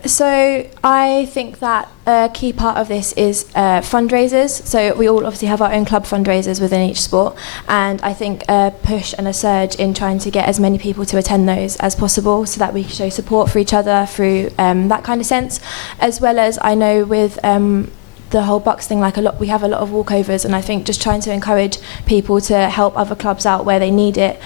So I think that a key part of this is fundraisers. So we all obviously have our own club fundraisers within each sport, and I think a push and a surge in trying to get as many people to attend those as possible so that we show support for each other through that kind of sense, as well as I know with the whole Bucks thing, we have a lot of walkovers, and I think just trying to encourage people to help other clubs out where they need it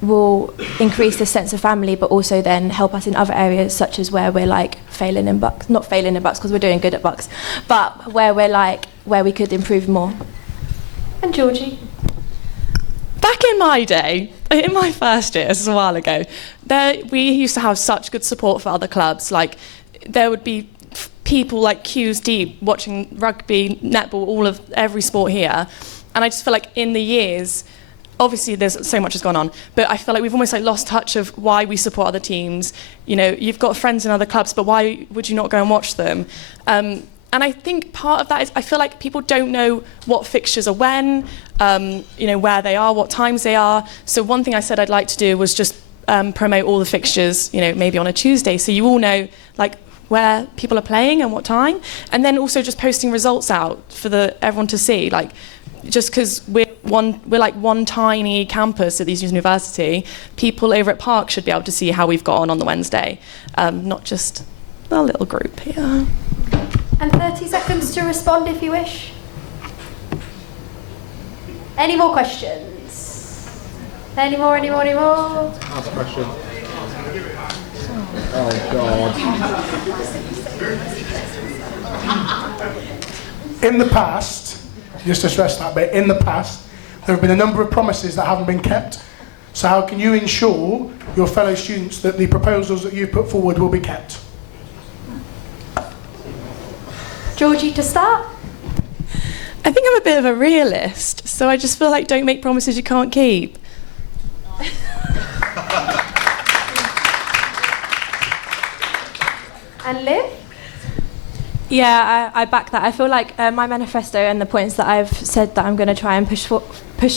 will increase the sense of family, but also then help us in other areas such as where we're failing in Bucks, not failing in Bucks because we're doing good at Bucks, but where we're where we could improve more. And Georgie? Back in my day, in my first year, this is a while ago, we used to have such good support for other clubs. There would be people queues deep watching rugby, netball, every sport here, and I just feel like in the years, obviously there's so much has gone on, but I feel like we've almost lost touch of why we support other teams. You've got friends in other clubs, but why would you not go and watch them? And I think part of that is I feel like people don't know what fixtures are when, where they are, what times they are. So one thing I said I'd like to do was just promote all the fixtures, maybe on a Tuesday, so you all know where people are playing and what time, and then also just posting results out for everyone to see. Just because we're one tiny campus at this university, people over at Park should be able to see how we've got on the Wednesday, not just a little group here. And 30 seconds to respond if you wish. Any more questions? Any more? Ask a question. Oh God. In the past, just to stress that bit, in the past, there have been a number of promises that haven't been kept. So how can you ensure your fellow students that the proposals that you've put forward will be kept? Georgie, to start? I think I'm a bit of a realist, so I just feel like don't make promises you can't keep. And Liv? Yeah, I back that. I feel like my manifesto and the points that I've said that I'm going to try and push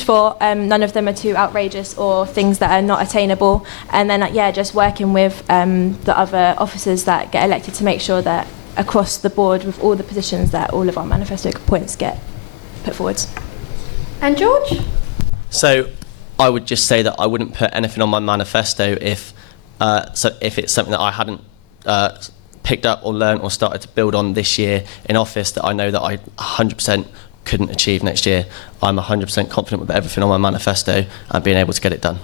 for, none of them are too outrageous or things that are not attainable. And then, just working with the other officers that get elected to make sure that across the board with all the positions that all of our manifesto points get put forwards. And George? So I would just say that I wouldn't put anything on my manifesto if it's something that I hadn't picked up or learned or started to build on this year in office that I know that I 100% couldn't achieve next year. I'm 100% confident with everything on my manifesto and being able to get it done.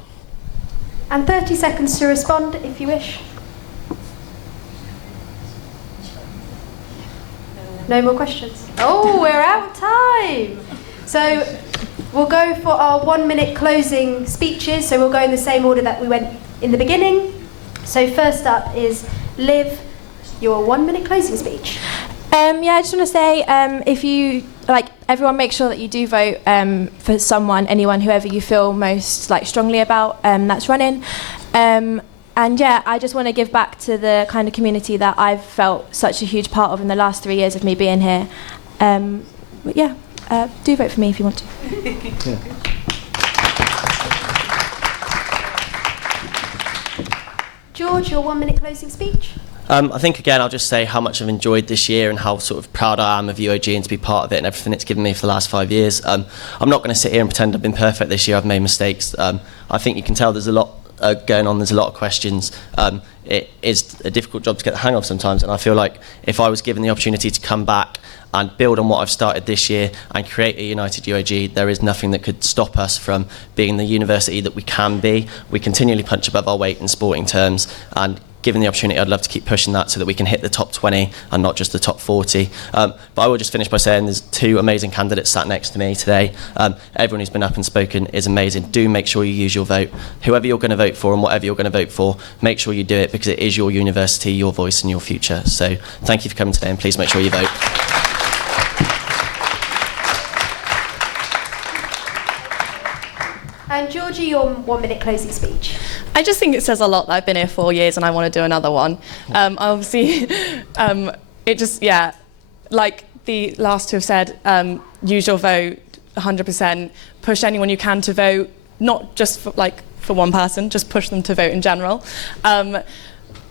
And 30 seconds to respond if you wish. No more questions. Oh, we're out of time. So we'll go for our 1 minute closing speeches. So we'll go in the same order that we went in the beginning. So first up is Liv, your 1 minute closing speech. Yeah, I just want to say, if you everyone, make sure that you do vote for anyone, whoever you feel most strongly about that's running. And yeah, I just want to give back to the kind of community that I've felt such a huge part of in the last 3 years of me being here. But yeah, do vote for me if you want to. Yeah. George, your 1 minute closing speech. I think, again, I'll just say how much I've enjoyed this year and how sort of proud I am of UOG and to be part of it and everything it's given me for the last 5 years. I'm not going to sit here and pretend I've been perfect this year. I've made mistakes. I think you can tell there's a lot going on. There's a lot of questions. It is a difficult job to get the hang of sometimes, and I feel like if I was given the opportunity to come back and build on what I've started this year and create a united UOG, there is nothing that could stop us from being the university that we can be. We continually punch above our weight in sporting terms, and given the opportunity, I'd love to keep pushing that so that we can hit the top 20 and not just the top 40. But I will just finish by saying there's 2 amazing candidates sat next to me today. Everyone who's been up and spoken is amazing. Do make sure you use your vote. Whoever you're going to vote for and whatever you're going to vote for, make sure you do it because it is your university, your voice and your future. So thank you for coming today and please make sure you vote. And Georgie, your 1 minute closing speech. I just think it says a lot that I've been here 4 years and I want to do another one. Obviously, it just, yeah, like the last 2 have said, use your vote 100%, push anyone you can to vote, not just for one person, just push them to vote in general.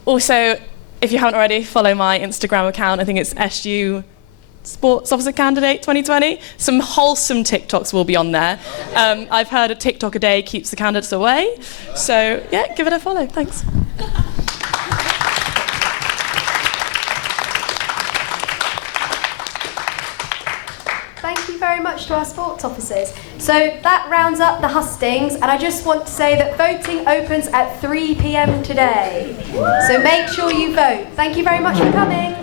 Also, if you haven't already, follow my Instagram account. I think it's SU Sports Officer Candidate 2020. Some wholesome TikToks will be on there. I've heard a TikTok a day keeps the candidates away. So yeah, give it a follow. Thanks. Thank you very much to our sports officers. So that rounds up the hustings, and I just want to say that voting opens at 3 p.m. today. So make sure you vote. Thank you very much for coming.